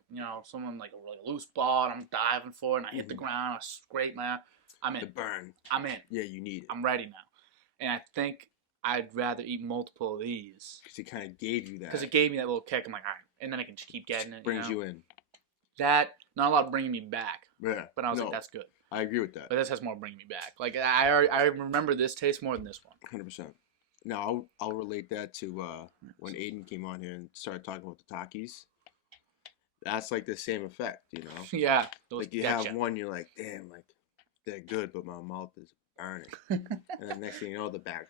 someone like a really loose ball and I'm diving for it and I hit the ground, I scrape my. I'm in. The burn. I'm in. Yeah, you need it. I'm ready now, and I think I'd rather eat multiple of these because it kind of gave you that. Because it gave me that little kick. I'm like, all right, and then I can just keep getting it. Brings you in. That not a lot bringing me back. Yeah. But I was like, that's good. I agree with that. But this has more bringing me back. Like I remember this taste more than this one. 100%. Now I'll relate that to when Aiden came on here and started talking about the Takis. That's like the same effect, Yeah. Like you have one, you're like, damn, like they're good, but my mouth is burning. And then next thing you know, the back,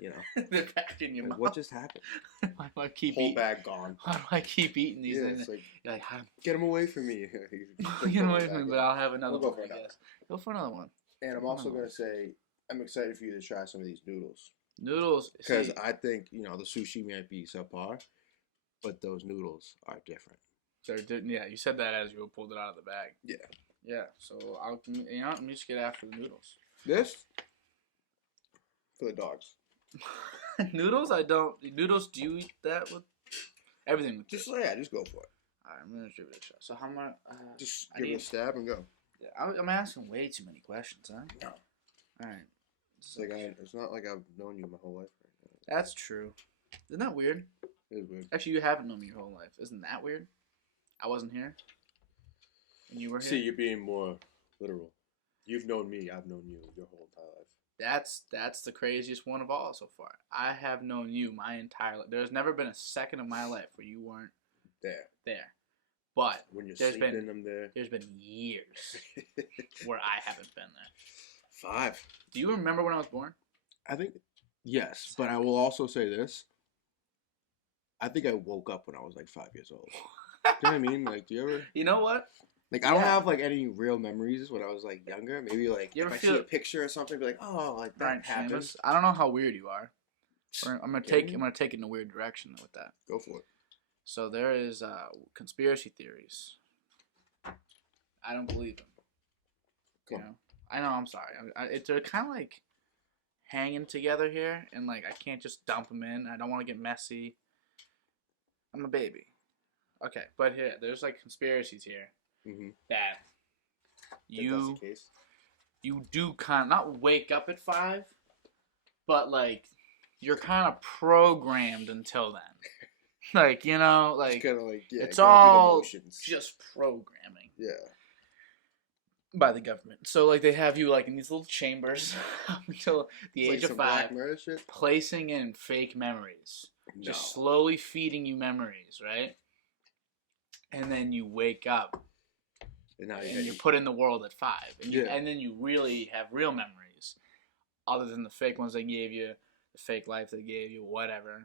They're back in your mouth. What just happened? Why do I keep Whole eating? bag gone. Why do I keep eating these? Yeah, It's like, you're like, get them away from me. Get them away from me, but I'll have another We'll one. go for another. Go for another one. And I'm also going to say, I'm excited for you to try some of these noodles. Noodles. Because I think, the sushi might be subpar, but those noodles are different. Yeah, you said that as you pulled it out of the bag. Yeah. Yeah, so let me just get after the noodles. This? For the dogs. Noodles? Noodles, do you eat that with everything? With just go for it. Alright, I'm going to give it a shot. So how much? Just give it a stab and go. Yeah, I'm asking way too many questions, huh? No. Alright. It's not like I've known you my whole life. That's true. Isn't that weird? It is weird. Actually, you haven't known me your whole life. Isn't that weird? I wasn't here. And you were here. See, you're being more literal. You've known me. I've known you your whole entire life. That's the craziest one of all so far. I have known you my entire life. There's never been a second of my life where you weren't there. But when you're sleeping, I'm there. There's been years where I haven't been there. 5. Do you remember when I was born? I think yes, but I will also say this. I think I woke up when I was like 5 years old. Do you know what I mean? Like, do you ever? You know what? Like, I don't have like any real memories when I was like younger. Maybe like you ever if I see a picture or something, be like, oh, like that happened. Seamus, I don't know how weird you are. I'm gonna take it in a weird direction with that. Go for it. So there is conspiracy theories. I don't believe them. Come on. I know. I'm sorry. They're kind of like hanging together here, and like I can't just dump them in. I don't want to get messy. I'm a baby. Okay, but here, there's like conspiracies here that you do kind of not wake up at 5, but like you're kind of programmed until then. Like like it's kind of like it's all just programming. Yeah. By the government. So like they have you like in these little chambers until the age of 5, placing in fake memories. No. Just slowly feeding you memories, right? And then you wake up and you're put in the world at 5. And then you really have real memories. Other than the fake ones they gave you, the fake life they gave you, whatever.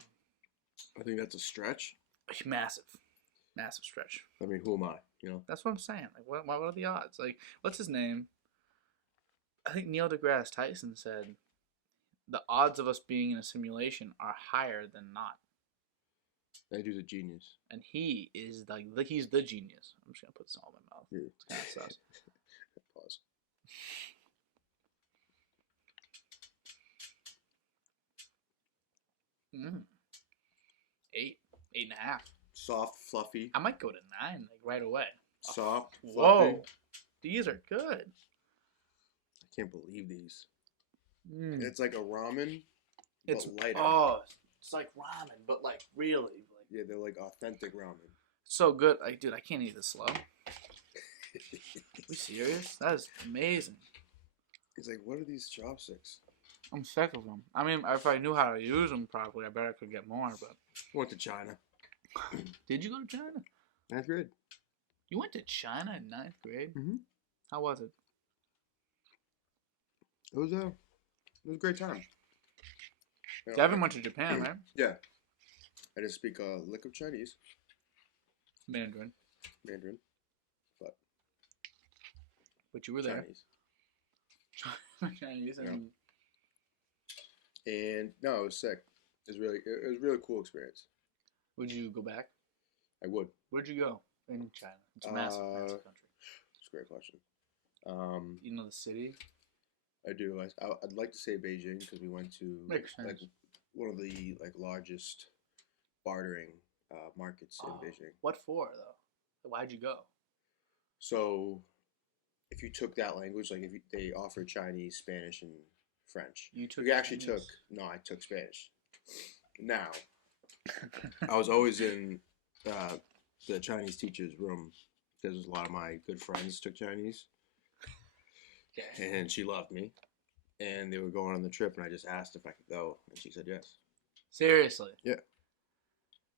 I think that's a stretch. Massive stretch. I mean, who am I? That's what I'm saying. Like, what are the odds? Like, what's his name? I think Neil deGrasse Tyson said the odds of us being in a simulation are higher than not. That dude's a genius. And he is he's the genius. I'm just gonna put this all in my mouth. Yeah. It's kind of sus. Pause. Mm. 8.5. Soft, fluffy. I might go to 9 like right away. Soft, fluffy. Whoa, these are good. I can't believe these. It's like a ramen, it's but lighter. Oh, it's like ramen, but like really. Like, yeah, they're like authentic ramen. So good, like dude, I can't eat this slow. Are you serious? That is amazing. He's like, what are these chopsticks? I'm sick of them. I mean, if I knew how to use them properly, I bet I could get more. But went to China. Did you go to China? 9th grade. You went to China in 9th grade? Mm-hmm. How was it? It was a great time. You know, Devin went to Japan, right? Yeah. I didn't speak a lick of Chinese. Mandarin. But you were there. Chinese. And no, it was sick. It was a really cool experience. Would you go back? I would. Where'd you go in China? It's a massive country. It's a great question. You know the city? I do. I'd like to say Beijing because we went to like one of the largest bartering markets in Beijing. What for though? Why'd you go? So, if you took that language, like they offered Chinese, Spanish, and French. You took. I took Spanish. Now, I was always in the Chinese teacher's room because a lot of my good friends took Chinese. And she loved me. And they were going on the trip, and I just asked if I could go, and she said yes. Seriously? Yeah.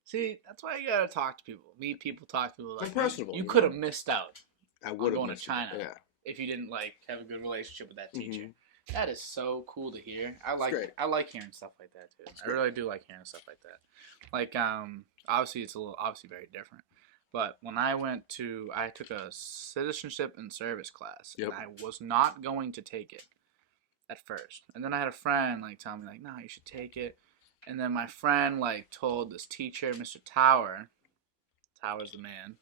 See, that's why you gotta talk to people. Meet people, talk to people. Like, personable. You could have missed out. I would have going to China. Yeah. If you didn't have a good relationship with that teacher. Mm-hmm. That is so cool to hear. I like hearing stuff like that too. I really do like hearing stuff like that. Like obviously it's obviously very different. But when I took a citizenship and service class, and I was not going to take it at first. And then I had a friend tell me no, you should take it. And then my friend told this teacher, Mr. Tower's the man,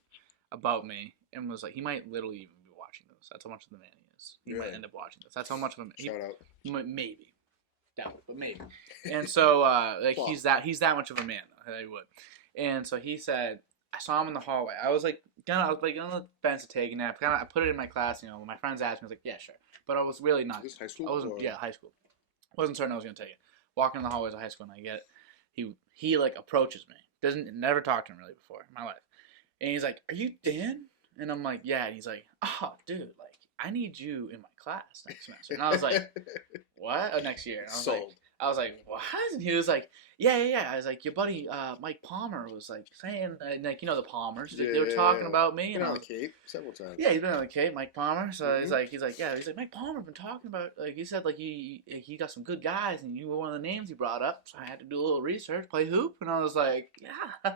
about me, and was he might literally even be watching this. That's how much of the man he is. He might end up watching this. That's how much of a man. Shout out. He might maybe. Doubt it, but maybe. And so he's that much of a man though. He would. And so he said, I saw him in the hallway. I was on the fence to take a nap. I put it in my class. When my friends asked me, I was like, yeah, sure. But I was really not. Is this high school? High school. I wasn't certain I was gonna take it. Walking in the hallways of high school, and I get it. He approaches me. Never talked to him really before in my life. And he's like, "Are you Dan?" And I'm like, "Yeah." And he's like, "Oh, dude, I need you in my class next semester." And I was like, "What?" Oh, next year. And I was like, "What?" And he was like, "Yeah." I was like, "Your buddy, Mike Palmer was saying, the Palmers. They were talking about me." Been on the Cape several times. Yeah, he's been on the Cape, Mike Palmer. So he's like, Mike Palmer been talking about he said he got some good guys, and you were one of the names he brought up. So I had to do a little research, play hoop, and I was like, yeah.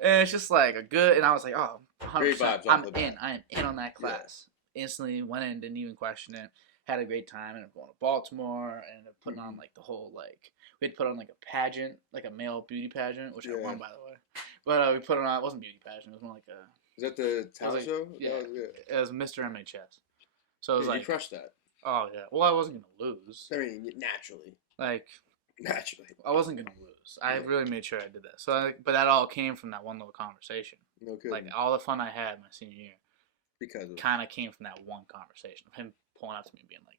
And it's just a good, and I was like, oh, 100%. I'm in. I am in on that class. Yeah. Instantly went in, didn't even question it. Had a great time. Ended up going to Baltimore, and ended up putting on the whole we had to put on a pageant, a male beauty pageant, which I won by the way. But we put it on. It wasn't beauty pageant. It was more like a. Is that the talent show? Yeah, it was Mr. MHS. So it was you crushed that. Oh yeah. Well, I wasn't gonna lose. I mean, naturally. Naturally. I wasn't gonna lose. I really made sure I did that. So, but that all came from that one little conversation. No kidding. All the fun I had my senior year. Because of kind of came from that one conversation of him pulling up to me and being like,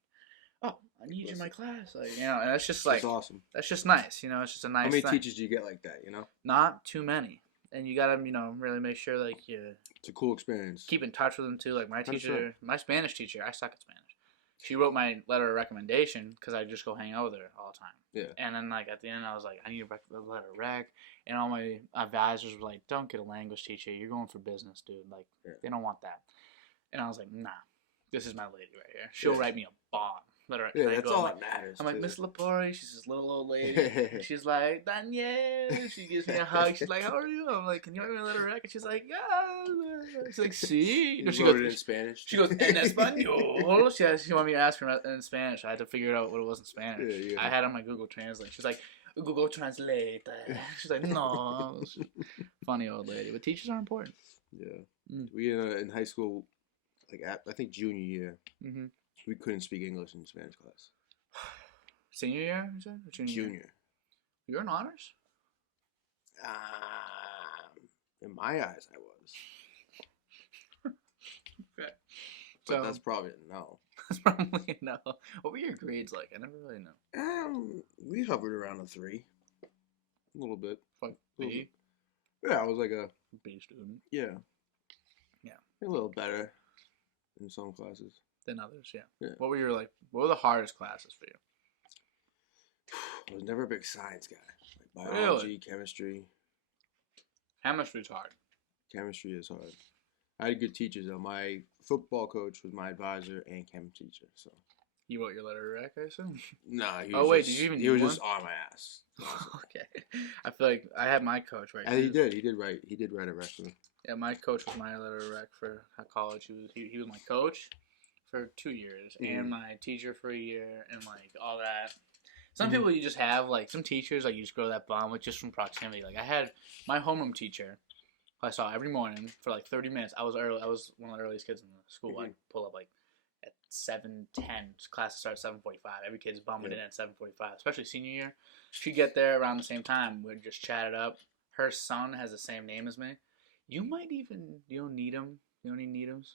"Oh, I need you in my class," and that's just that's awesome. That's just nice, it's just a nice. How many thing. teachers do you get like that? Not too many, and you gotta really make sure you. It's a cool experience. Keep in touch with them too. My teacher, my Spanish teacher, I suck at Spanish. She wrote my letter of recommendation because I just go hang out with her all the time. Yeah. And then at the end, I was like, I need a letter of rec, and all my advisors were like, "Don't get a language teacher. You're going for business, dude. They don't want that." And I was like, "Nah, this is my lady right here. She'll write me a bomb." Yeah, that's all that matters. I'm like, "Miss Lapori," she's this little old lady. And she's like, "Danielle." She gives me a hug. She's like, "How are you?" I'm like, "Can you write me a letter of rec?" And she's like, "Yeah." She's like, "See?" She wrote it in Spanish. She goes, "En español." She wanted me to ask her in Spanish. I had to figure out what it was in Spanish. Yeah. I had on my Google Translate. She's like, "Google Translate." She's like, "No." Funny old lady. But teachers are important. Yeah. We in high school, I think junior year, we couldn't speak English in Spanish class. Senior year, you said? Or Junior. You're in honors? In my eyes, I was. Okay. But that's probably a no. That's probably a no. What were your grades like? I never really know. We hovered around a 3. A little bit. B? Yeah, I was like a B student. Yeah. Yeah. A little better in some classes. Than others, yeah. What were the hardest classes for you? I was never a big science guy. Biology, chemistry. Chemistry's hard. Chemistry is hard. I had good teachers though. My football coach was my advisor and chem teacher. So. You wrote your letter to rec, I assume? Nah, he Oh was wait, just, did you even? he was just on my ass. Okay, I feel like I had my coach right. And he did write a rec for me. Yeah, my coach was my letter to rec for college. He was my coach for 2 years and my teacher for a year and like all that. Some people you just have like some teachers like you just grow that bond with just from proximity. Like I had my homeroom teacher, who I saw every morning for like 30 minutes. I was early. I was one of the earliest kids in the school. I'd pull up like at 7:10. Classes start at 7:45. Every kid's bumming in at 7:45, especially senior year. She'd get there around the same time. We'd just chat it up. Her son has the same name as me. You might even you don't need them. You don't need Needhams.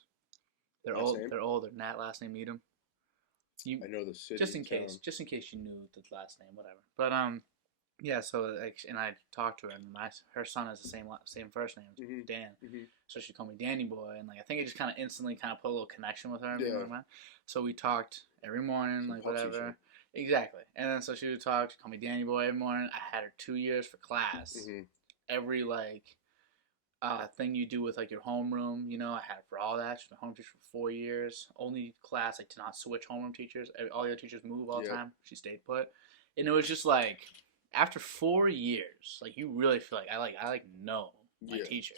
They're old. They're old. They're Nat last name Needham. I know the city. Just in case you knew the last name, whatever. But yeah. So and I talked to her, and her son has the same first name, Dan. So she called me Danny Boy, and like I think it just kind of instantly kind of put a little connection with her. Yeah. So we talked every morning, like whatever. Exactly. And then so she would talk. She called me Danny Boy every morning. I had her 2 years for class. Every like thing you do with like your homeroom, you know, I had her for all that. She was my home teacher for 4 years. Only class like to not switch homeroom teachers. All the other teachers move all the time. She stayed put, and it was just like after 4 years, like you really feel like I know my teacher.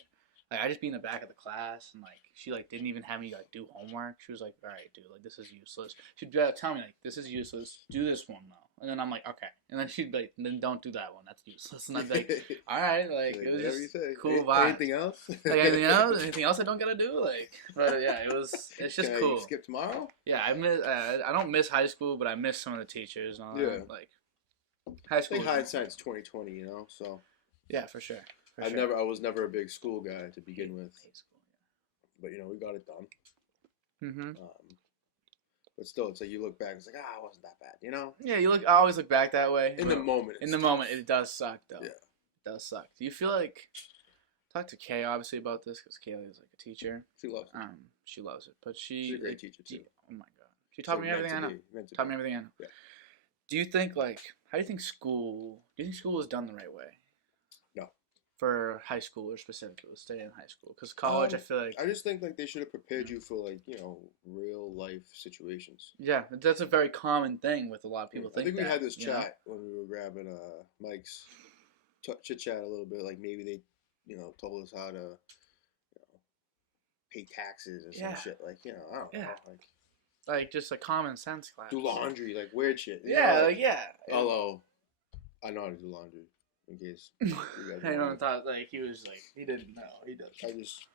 Like I just be in the back of the class, and like she like didn't even have me like do homework. She was like, "All right, dude, like this is useless." She'd tell me like, "This is useless. Do this one now." And then I'm like, "Okay." And then she'd like, "Then don't do that one. That's useless." And I'd be like, "All right." Like it was just cool vibe. Anything else? Like anything else? Anything else I don't gotta do? Like, but yeah, it's just cool. You skip tomorrow? Yeah, I don't miss high school, but I miss some of the teachers. And all that. Like high school. I think hindsight's 20/20, you know. So yeah, for sure. I was never a big school guy to begin with. But you know, we got it done. But still, it's like you look back, it's like, it wasn't that bad, you know? Yeah, I always look back that way. In the moment. In the moment, it does suck, though. Yeah. It does suck. Do you feel like, talk to Kay, obviously, about this, because Kaylee is like a teacher. She loves it. She loves it. But she's a great teacher, too. Oh, my God. She taught me everything I know. Taught me everything I know. Yeah. Do you think, like, do you think school is done the right way? No. For high schoolers specifically, stay in high school. Because college, I feel like... I just think, like, they should have prepared you for, like, you know, real life situations. Yeah, that's a very common thing with a lot of people. I think we had this chat when we were grabbing Mike's chit-chat a little bit. Like, maybe they, you know, told us how to, you know, pay taxes or some shit. Like, you know, I don't know. Like, just a common sense class. Do laundry, like, weird shit. Yeah, Although, I know how to do laundry. In case you guys I thought like he was like he didn't know. He does. I just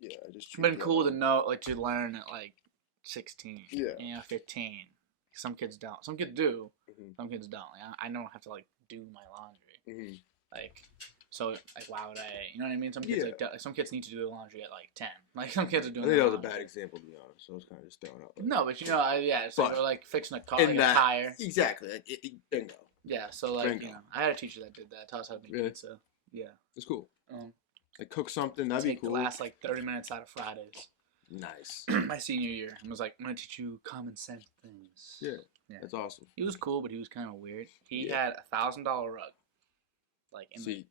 It's been cool to know, like to learn at like 16. Yeah. You know, 15. Some kids don't. Some kids do. Some kids don't. Like, I don't have to like do my laundry. Like, so like why would I? You know what I mean? Some kids some kids need to do their laundry at like 10. Like some kids are doing. I think that was a bad example to be honest. So I was kind of just throwing up. No, but you know, it's like, like fixing a car, like a tire. Exactly. Like, bingo. Yeah, so like you know, I had a teacher that did that. Taught us how to make pizza. Yeah, it's cool. Like cook something. That'd be cool. The last like 30 minutes out of Fridays. Nice. My senior year, I was like, I'm gonna teach you common sense things. Yeah, that's awesome. He was cool, but he was kind of weird. He had $1,000 rug. Like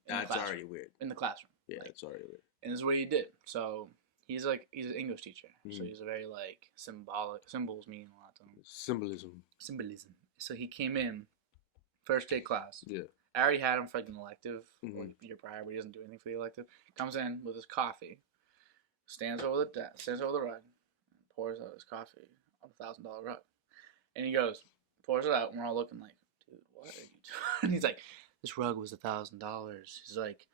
that's already weird. In the classroom. Yeah, that's already weird. And this is what he did. So he's an English teacher. So he's a very like symbols mean a lot to him. Symbolism. So he came in. First day class. Yeah. I already had him for like an elective like year prior, but he doesn't do anything for the elective. Comes in with his coffee, stands over the rug, and pours out his coffee on $1,000 rug. And he pours it out, and we're all looking like, dude, what are you doing? And he's like, this rug was $1,000. He's like,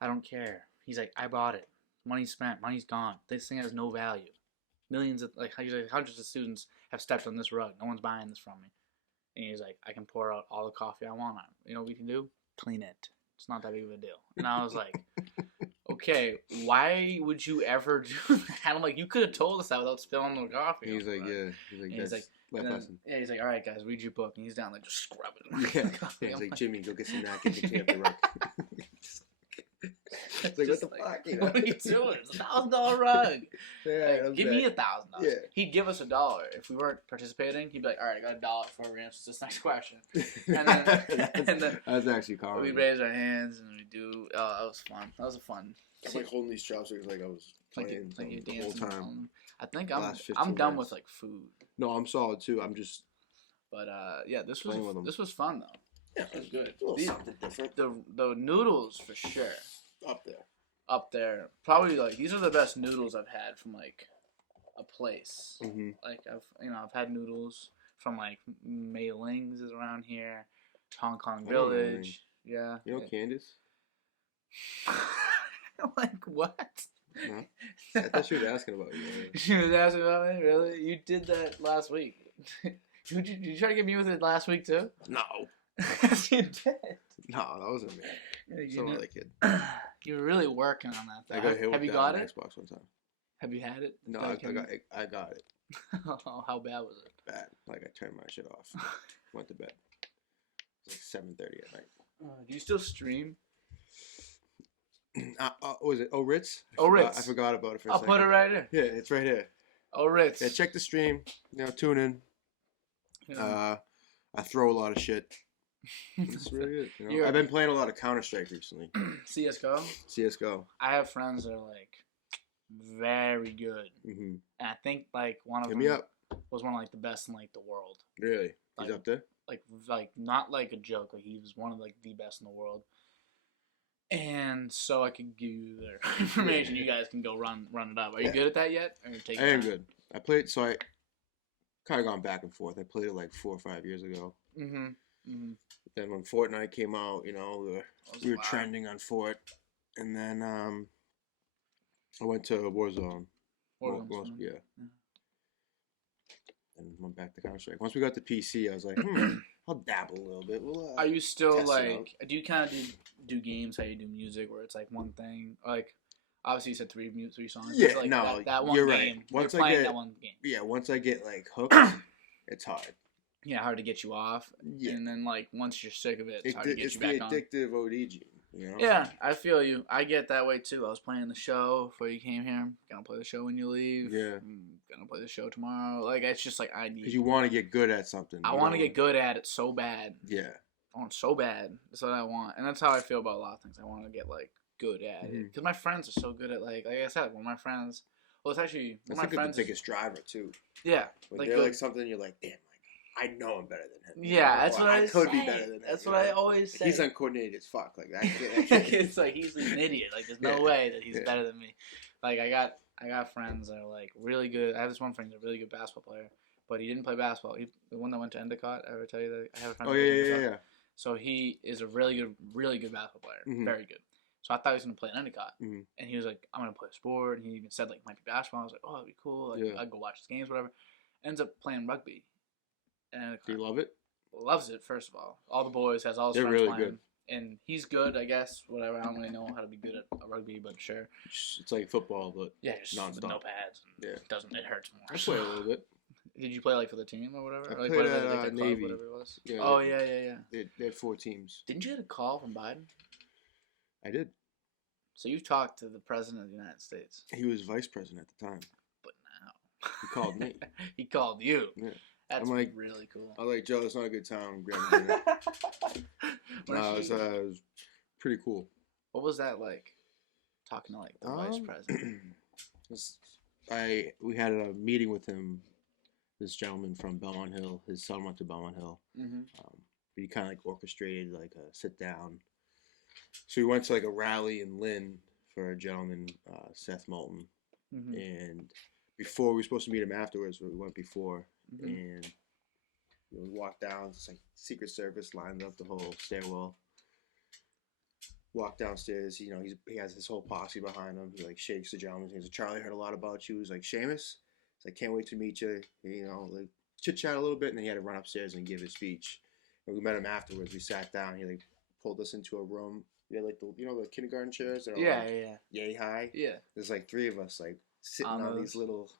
I don't care. He's like, I bought it. Money's spent. Money's gone. This thing has no value. Millions of hundreds of students have stepped on this rug. No one's buying this from me. And he's like, I can pour out all the coffee I want on it. You know what we can do? Clean it. It's not that big of a deal. And I was like, okay, why would you ever do that? I'm like, you could have told us that without spilling the coffee. He's like, yeah. He's like, all right, guys, read your book. And he's down there just scrubbing. He's like, Jimmy, go get some napkins and clean up the rug. It's like, what the fuck? You know? What are you doing? It's $1,000 rug. Yeah, Like, give me $1,000. Yeah. He'd give us $1 if we weren't participating. He'd be like, "All right, I got $1 for we answer this next question." And then that's actually common. we raise our hands and we do. Oh, that was fun. That was a fun. I'm like holding these chopsticks like I was playing the whole time. I think I'm done with like food. No, I'm solid too. I'm just. But yeah, this was fun though. Yeah, it was good. Something different. The noodles for sure. Up there. Probably like these are the best noodles I've had from like a place. Mm-hmm. Like I've had noodles from like Mei Ling's is around here, Hong Kong Village. Yeah. You know Candace? Like what? No. I thought she was asking about you. She was asking about me? Really? You did that last week. Did you try to get me with it last week too? No. Yes, you did. No, that wasn't me. Some other kid. You were really working on that. I got hit Have with you got on it? Xbox one time. Have you had it? No, like, I got it. Oh, how bad was it? Bad. Like I turned my shit off. Went to bed. It's like 7:30 at night. Do you still stream? What was it? Ritz? Ritz. I forgot about it for a I'll second. put it right here. Yeah, it's right here. Ritz. Yeah, check the stream. Tune in. Yeah. I throw a lot of shit. It's really good. I've been playing a lot of Counter-Strike recently. CSGO. I have friends that are like very good, mm-hmm. and I think like one of them was one of like the best in like the world. Really? Like, he's up there? Like not like a joke. Like he was one of like the best in the world. And so I could give you their information. You guys can go run it up. Are you good at that yet? Or I am good. I played, so I kind of gone back and forth. I played it like 4 or 5 years ago. Mm-hmm. Mm-hmm. Then when Fortnite came out, we were trending on Fort. And then I went to Warzone. Yeah. And went back to Counter-Strike. Once we got the PC, I was like, I'll dabble a little bit. Are you still like? Do you kind of do games how you do music, where it's like one thing? Like, obviously you said three songs. Yeah, like no, that one you're game. right. Once you're playing I get that one game. Yeah, once I get like hooked, it's hard. Yeah, hard to get you off. Yeah. And then like once you're sick of it, it's hard to get you back on. It's the addictive OD gene. Yeah, I feel you. I get that way too. I was playing the show before you came here. Gonna play the show when you leave. Yeah. Gonna play the show tomorrow. Like it's just like I need. Because you want to get good at something. I want to get good at it so bad. Yeah. I want it so bad. That's what I want, and that's how I feel about a lot of things. I want to get like good at it because my friends are so good at like I said, one of my friends. Well, it's actually one of my friends. The biggest driver too. Yeah. When they're like something, you're like, damn. I know I'm better than him. Yeah, that's what I could be better than him. That's what I always say. He's uncoordinated as fuck. Like that. It's like he's an idiot. Like there's no way that he's better than me. Like I got friends that are like really good. I have this one friend who's a really good basketball player, but he didn't play basketball. The one that went to Endicott. I ever tell you that? I have a friend. Oh yeah. So he is a really good basketball player. Mm-hmm. Very good. So I thought he was gonna play in Endicott, mm-hmm. and he was like, "I'm gonna play a sport." And he even said like, "Might be basketball." I was like, "Oh, that'd be cool. Like I'd go watch his games, whatever." Ends up playing rugby. And do you love it? Loves it. First of all the boys has all his friends really playing, good. And he's good, I guess. Whatever. I don't really know how to be good at rugby, but sure. It's like football, but just with no pads. It hurts more. I play a little bit. Did you play like for the team or whatever? I played at Navy. Whatever it was. Yeah, oh yeah. They had 4 teams. Didn't you get a call from Biden? I did. So you've talked to the president of the United States. He was vice president at the time. But now he called me. He called you. Yeah. That's like, really cool. I'm like, Joe, it's not a good time. No, it was pretty cool. What was that like? Talking to like the vice president. We had a meeting with him. This gentleman from Belmont Hill. His son went to Belmont Hill. Mm-hmm. But he kind of like orchestrated like a sit down. So we went to like a rally in Lynn for a gentleman, Seth Moulton, and before we were supposed to meet him afterwards, but we went before. And we walked down. It's like Secret Service lined up the whole stairwell. Walked downstairs. He has his whole posse behind him. He like shakes the gentleman. He's like, "Charlie, heard a lot about you." He's like, "Seamus." He's like, "Can't wait to meet you." Like chit chat a little bit, and then he had to run upstairs and give his speech. And we met him afterwards. We sat down. He like pulled us into a room. We had like the the kindergarten chairs. Yeah. Yay high. Yeah. There's like 3 of us like sitting on these little.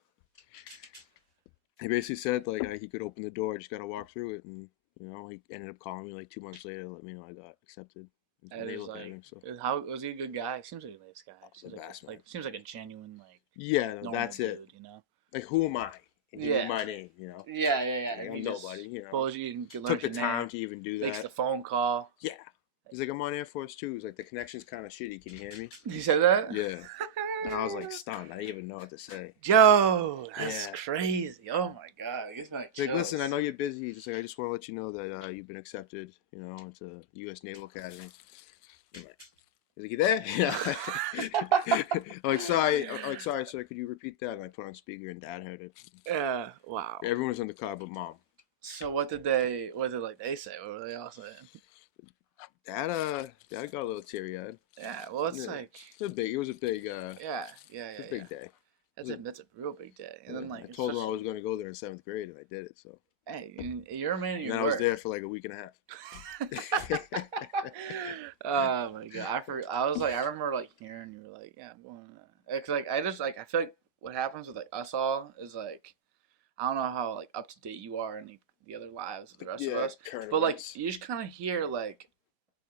He basically said like he could open the door, just gotta walk through it, and he ended up calling me like 2 months later to let me know I got accepted. That is like, how was he a good guy? Seems like a nice guy. Seems like a genuine that's dude, it. Like, who am I? And he knew my name, Yeah. Like, I'm nobody, Took the time to even do that. Makes the phone call. Yeah. He's like, I'm on Air Force 2. He's like, the connection's kind of shitty. Can you hear me? He said that? Yeah. And I was like stunned. I didn't even know what to say. Yo, that's crazy. Oh my god. I guess my like, listen, I know you're busy. Just like, I just want to let you know that you've been accepted, into U.S. Naval Academy. I'm like, is he there? I'm like, sorry, sir. Could you repeat that? And I put on speaker, and Dad heard it. Yeah. Wow. Everyone was in the car but Mom. So what did they say? What were they all saying? Dad got a little teary-eyed. Yeah, well, it's like it was a big big day. That's a real big day. And then I told him I was going to go there in 7th grade, and I did it. So hey, you're a man of your word. And I was there for like a week and a half. Oh my god, I remember like hearing you were like, yeah, I'm going. Cause like I feel like what happens with like us all is like, I don't know how like up to date you are in the other lives of the rest of us, but like you just kind of hear like,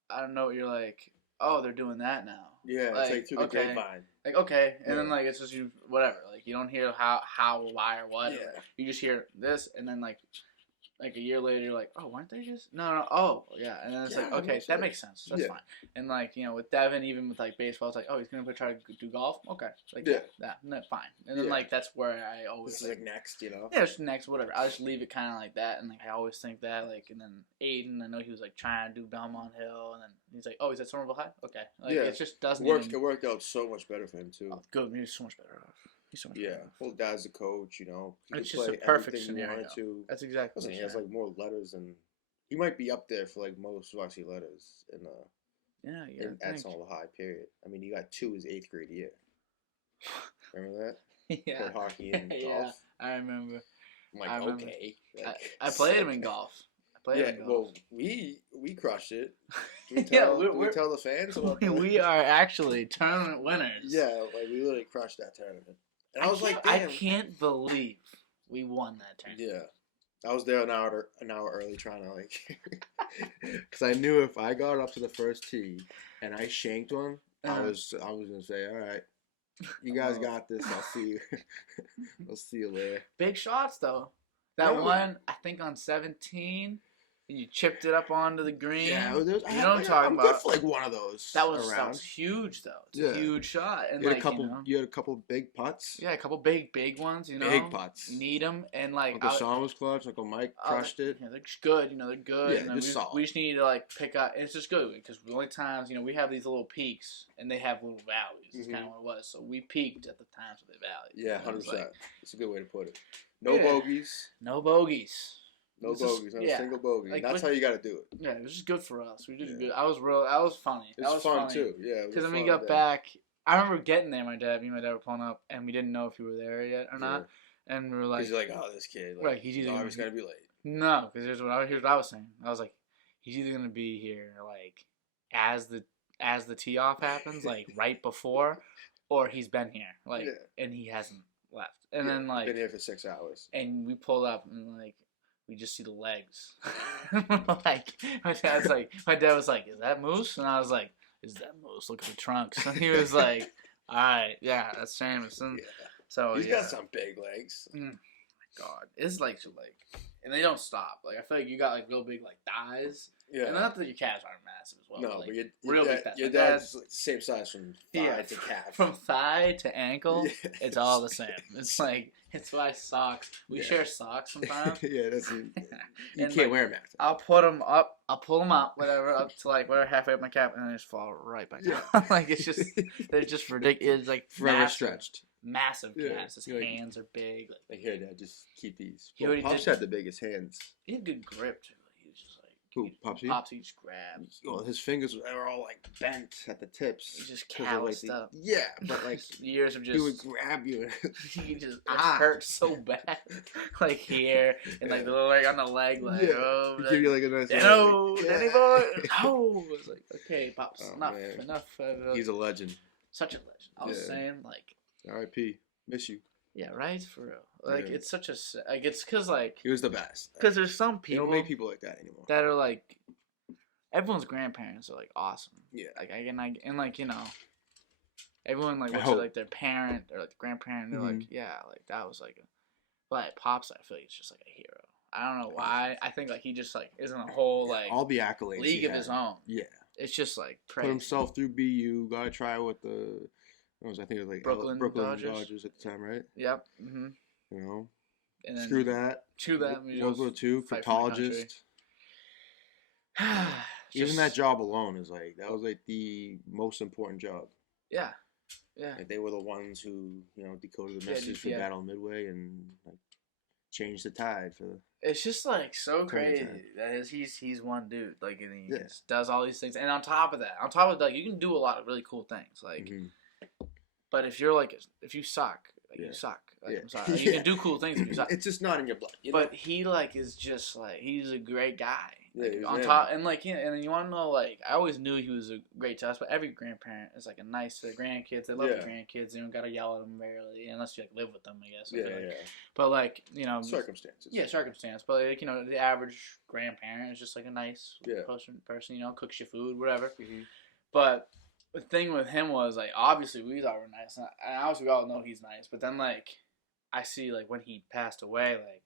I don't know, you're like, oh, they're doing that now. Yeah, like, it's like through the grapevine. Like, okay, and then like it's just you whatever. Like you don't hear how or why or what. Yeah. You just hear this, and then like a year later, you're like, oh, weren't they just no, oh yeah, and then it's like, okay, that makes sense. That's fine. And like with Devin, even with like baseball, it's like, oh, he's gonna try to do golf. Okay, like that's fine. And then like that's where I always like next, Yeah, it's next, whatever. I'll just leave it kind of like that, and like I always think that like, and then Aiden, I know he was like trying to do Belmont Hill, and then he's like, oh, he's at Somerville High. Okay, like it just doesn't. It worked out so much better for him too. Oh, good, he's so much better off. Well, Dad's the coach, It's just a perfect scenario. That's exactly. Listen, he has like more letters than he might be up there for like most varsity letters at Somerville High. Period. I mean, he got 2 his 8th grade year. Remember that? Yeah. For hockey and golf. Yeah, I remember. I'm like, okay. Like, I played him in golf. Well, we crushed it. Do we tell the fans? We are actually tournament winners. Yeah, like we literally crushed that tournament. And I was like, damn. I can't believe we won that tournament. Yeah. I was there an hour early trying to like, because I knew if I got up to the first tee and I shanked one, I was gonna say, all right, you guys got this. I'll see you. I'll see you later. Big shots though. That one, I think on 17. And you chipped it up onto the green. Yeah, you know what I'm talking about. I'm good for like one of those. That was huge though. It's a huge shot. And you had a couple big putts. Yeah, a couple big ones. Big putts. You need them, and like Uncle Sean was clutch. Uncle Mike crushed it. Yeah, they're just good. They're good. Yeah, and just solid. We just need to like pick up. And it's just good because the only times we have these little peaks and they have little valleys. That's kind of what it was. So we peaked at the times of the valleys. Yeah, 100%. It's a good way to put it. No bogeys. No bogeys. No bogeys, not a single bogey. Like, that's how you got to do it. Yeah, it was just good for us. We did good. I was funny. It was fun too. Yeah, because then we got back. I remember getting there. Me and my dad were pulling up, and we didn't know if you were there yet or not. And we were like, he's like, oh, this kid. Like, right, he's always gonna be late. No, because here's what I was saying. I was like, he's either gonna be here like as the tee off happens, like right before, or he's been here like and he hasn't left. And then like been here for 6 hours. And we pulled up and like. We just see the legs. Like my dad was like, "Is that Moose?" And I was like, "Is that Moose? Look at the trunks." And he was like, "All right, yeah, that's Seamus." And so he's got some big legs. Oh my God, it's like and they don't stop. Like I feel like you got like real big like thighs. Yeah. And not that your calves aren't massive as well. No, but like, your dad's same size from thigh to calf. From thigh to ankle, it's all the same. It's like it's why socks. We share socks sometimes. Yeah, that's it. You can't wear them after. I'll put them up. I'll pull them up, whatever, up to like whatever halfway up my calf, and then they just fall right back down. Like it's just they're just ridiculous. It's like forever stretched. Massive calves. His hands are big. Like here, Dad, just keep these. Pops had the biggest hands. He had good grip too. He was just like. Who, Popsy? Popsy just grabs. Oh, his fingers were all like bent at the tips. He just calloused up. Yeah, but like years of just. He would grab you. He just hurt so bad, like here and like the little leg on the leg, like oh. Give you like a nice. Hello, Danny boy. Oh, I was like, okay, Pops, enough. He's a legend. Such a legend. I was saying like. R.I.P. Miss you. Yeah, right? For real. Like, it's such a... Like, it's because, like... He was the best. Because there's some people... They don't make people like that anymore. That are, like... everyone's grandparents are like awesome. Yeah. Like like, you know, everyone like looks at like their parent or like the grandparent. And they're like, yeah, like that was like, but Pops, I feel like he's just like a hero. I don't know why. I think like he just like is in a whole like all the accolades league of his own. Yeah. It's just like crazy. Put himself through BU. Got to try with I think it was like Brooklyn Dodgers at the time, right? Yep. Mm-hmm. You know. And then Screw that. World War II, cryptologist. Even that job alone is like that was like the most important job. Yeah. Yeah. Like they were the ones who, you know, decoded the message for Battle of Midway and like changed the tide for the It's just like so crazy that he's one dude, like, and he just does all these things. And on top of that, you can do a lot of really cool things, like. But if you suck, like, you suck. Like, I'm sorry. Like, you can do cool things if you suck. It's just not in your blood. You know? But he like is just like he's a great guy. Yeah, Like, on top, and like, you know, and you want to know, like, I always knew he was a great to us, but every grandparent is like a nice to the grandkids. They love the grandkids. You don't gotta yell at them barely, unless you like live with them, I guess. But like, you know, circumstances. Yeah, circumstance. But like, you know, the average grandparent is just like a nice person. You know, cooks you food, whatever. But the thing with him was like, obviously we thought we were nice, and obviously we all know he's nice. But then like, I see like when he passed away, like.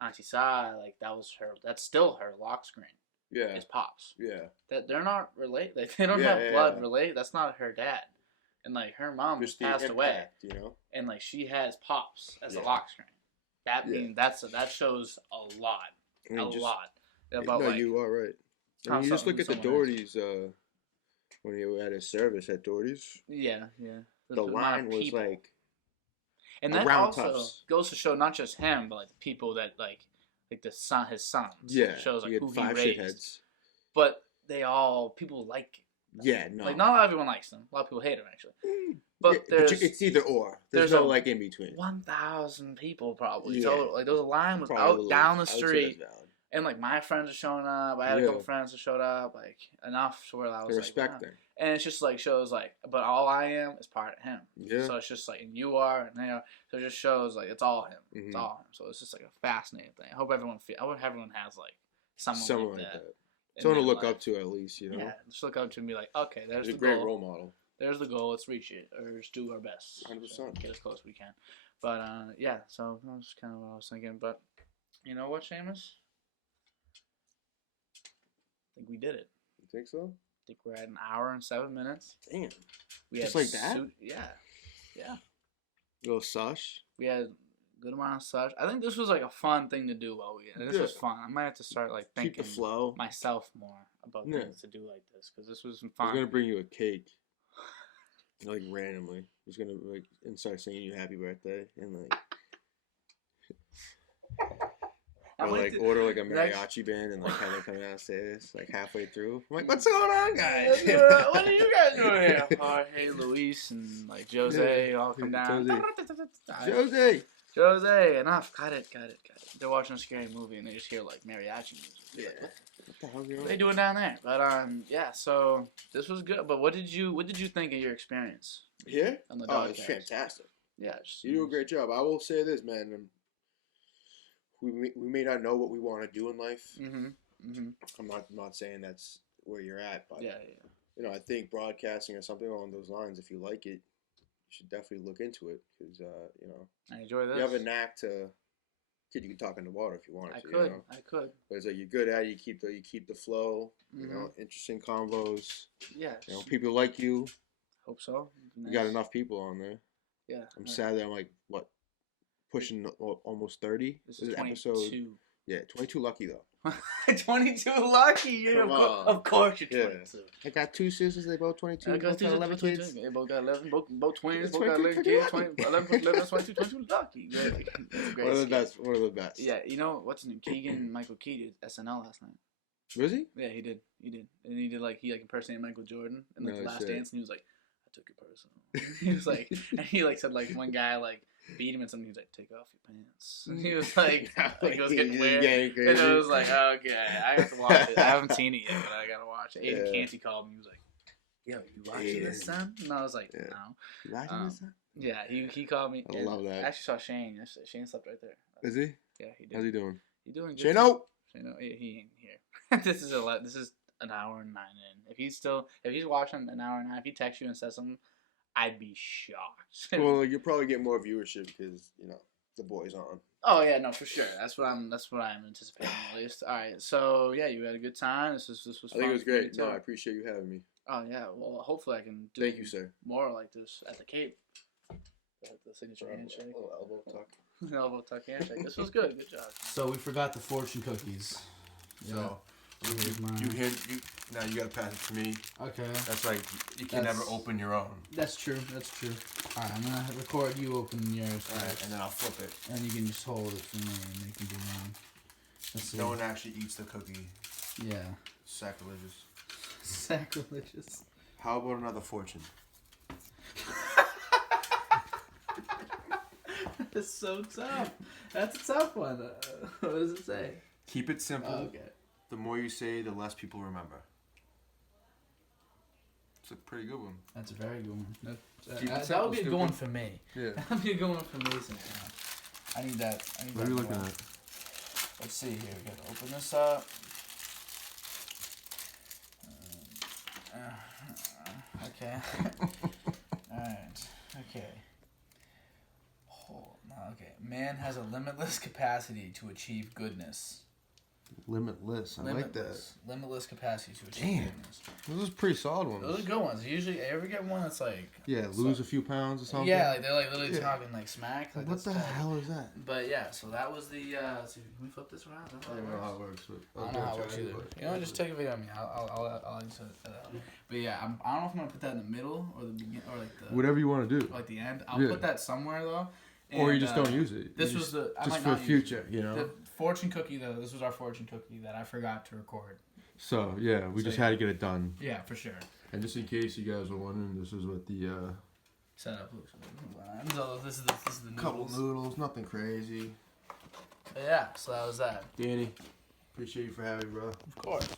Auntie Sa, like that's still her lock screen. Yeah. It's Pops. Yeah. That they're not related. Like they don't have blood related. That's not her dad. And like her mom just passed away. You know? And like she has Pops as a lock screen. That means that shows a lot. Lot. About no, you are right. I mean, you just look at the Doherty's when he was at his service at Doherty's. Yeah. The line was like and that also goes to show not just him, but like the people that like his sons. Yeah, shows like who he raised. Shitheads. But people like them. Yeah, no. Like not everyone likes them. A lot of people hate him actually. But it's either or. There's no like in between. 1,000 people probably. Yeah. So like there was a line was out down the street. And like my friends are showing up. I had a couple friends that showed up, like enough to where I was respecting. And it's just like shows like, but all I am is part of him. Yeah. So it's just like, and you are, and they are. So it just shows like it's all him. It's all him. So it's just like a fascinating thing. I hope everyone has like someone like that. Someone to look up to at least, you know. Yeah, just look up to and be like, okay, there's the goal. Great role model. There's the goal. Let's reach it, or just do our best. 100%. So get as close as we can. But yeah. So that's kind of what I was thinking. But you know what, Seamus? I think we did it. You think so? I think we're at an hour and 7 minutes. Damn. Just like that? Yeah. Little sush. We had a good amount of sush. I think this was like a fun thing to do while this was fun. I might have to start like thinking keep the flow. Myself more about things to do like this because this was fun. I was gonna bring you a cake. Like randomly. I was gonna like and start singing you happy birthday and like or like order like a mariachi band and like have them come downstairs like halfway through. I'm like, what's going on, guys? What are you guys doing here? Oh, hey, Luis and like Jose all come down. Jose, enough. Got it. They're watching a scary movie and they just hear like mariachi music. Yeah. What the hell are they doing down there? But yeah. So this was good. But what did you think of your experience? Here? On the DOD-Cast? It's fantastic. Yeah. You do a great job. I will say this, man. We may not know what we want to do in life. I'm not saying that's where you're at, but you know, I think broadcasting or something along those lines, if you like it, you should definitely look into it because you know, I enjoy this. You have a knack to. Kid, you can talk underwater if you wanted to. You know? I could. But it's like you're good at it. You keep the flow. You know, interesting convos. Yeah. You know, people like you. Hope so. Nice. You got enough people on there. Yeah. I'm sad that I'm like pushing almost 30. This is 22. Episode. Yeah, 22 lucky though. 22 lucky. Yeah, of course you're 22. I got two sisters. They both 22. I got 11 kids. They both got 11. Both twins. Both got 11 kids. 11 plus 11 22 lucky. One of the best. Yeah, you know what's his name? Michael Key did SNL last night. Was he? Yeah, he did. And he did like impersonated Michael Jordan in like the Last Dance, and he was like, I took it personal. He was like, and he like said like one guy like beat him and something. He was like, take off your pants. And he was like he was getting weird. And it was like, okay, I have to watch it. I haven't seen it yet, but I gotta watch it. Aiden Canty called me. He was like, yo, you watching this, son? And I was like, no. You watching this, son? Yeah, he called me. I love that. I actually saw Shane yesterday. Shane slept right there. Is he? Yeah, he did. How's he doing? He doing good. Shane-o? He ain't here. This is an hour and 9 in. If he's watching an hour and 9, if he texts you and says something, I'd be shocked. Well, you'll probably get more viewership because the boy's on. Oh yeah, no, for sure. That's what I'm anticipating at least. All right, so yeah, you had a good time. This was I fun. think it was great. No, I appreciate you having me. Oh yeah, well, hopefully I can do. Thank you, sir. More like this at the Cape. The signature handshake. A little elbow tuck. Elbow tuck handshake. This was good. Good job. So we forgot the fortune cookies. So now you gotta pass it to me. Okay. That's like you can never open your own. That's true. All right, I'm gonna record you open yours. All right, and then I'll flip it. And you can just hold it for me, and they can do mine. Let's see. No one actually eats the cookie. Yeah. Sacrilegious. Sacrilegious. How about another fortune? That's so tough. That's a tough one. What does it say? Keep it simple. Oh, okay. The more you say, the less people remember. It's a pretty good one. That's a very good one. That would be a good one for me. Yeah. That would be a good one for me sometime. I need that. What are you looking at? Let's see here. We gotta open this up. Okay. Alright. Okay. Okay. Man has a limitless capacity to achieve goodness. Limitless. I like that. Limitless capacity to achieve Damn. goodness. Those are pretty solid ones. Those are good ones. Usually, you ever get one that's like... Yeah, lose a few pounds or something. Yeah, like they're like literally talking like smack. Like what the hell is that? But yeah, so that was the... let's see, can we flip this around? I don't know how it works. I don't know how it works either. You know, just take a video of me. I'll insert that out. But yeah, I don't know if I'm gonna put that in the middle or the beginning or like the... Whatever you want to do. Like the end. I'll put that somewhere though. And, or you just don't use it. This was the... Just for the future, The fortune cookie though, this was our fortune cookie that I forgot to record. So, yeah, we just had to get it done. Yeah, for sure. And just in case you guys were wondering, this is what the... Setup looks like. So this is the noodles. Couple noodles, nothing crazy. But yeah, so that was that. Danny, appreciate you for having me, bro. Of course.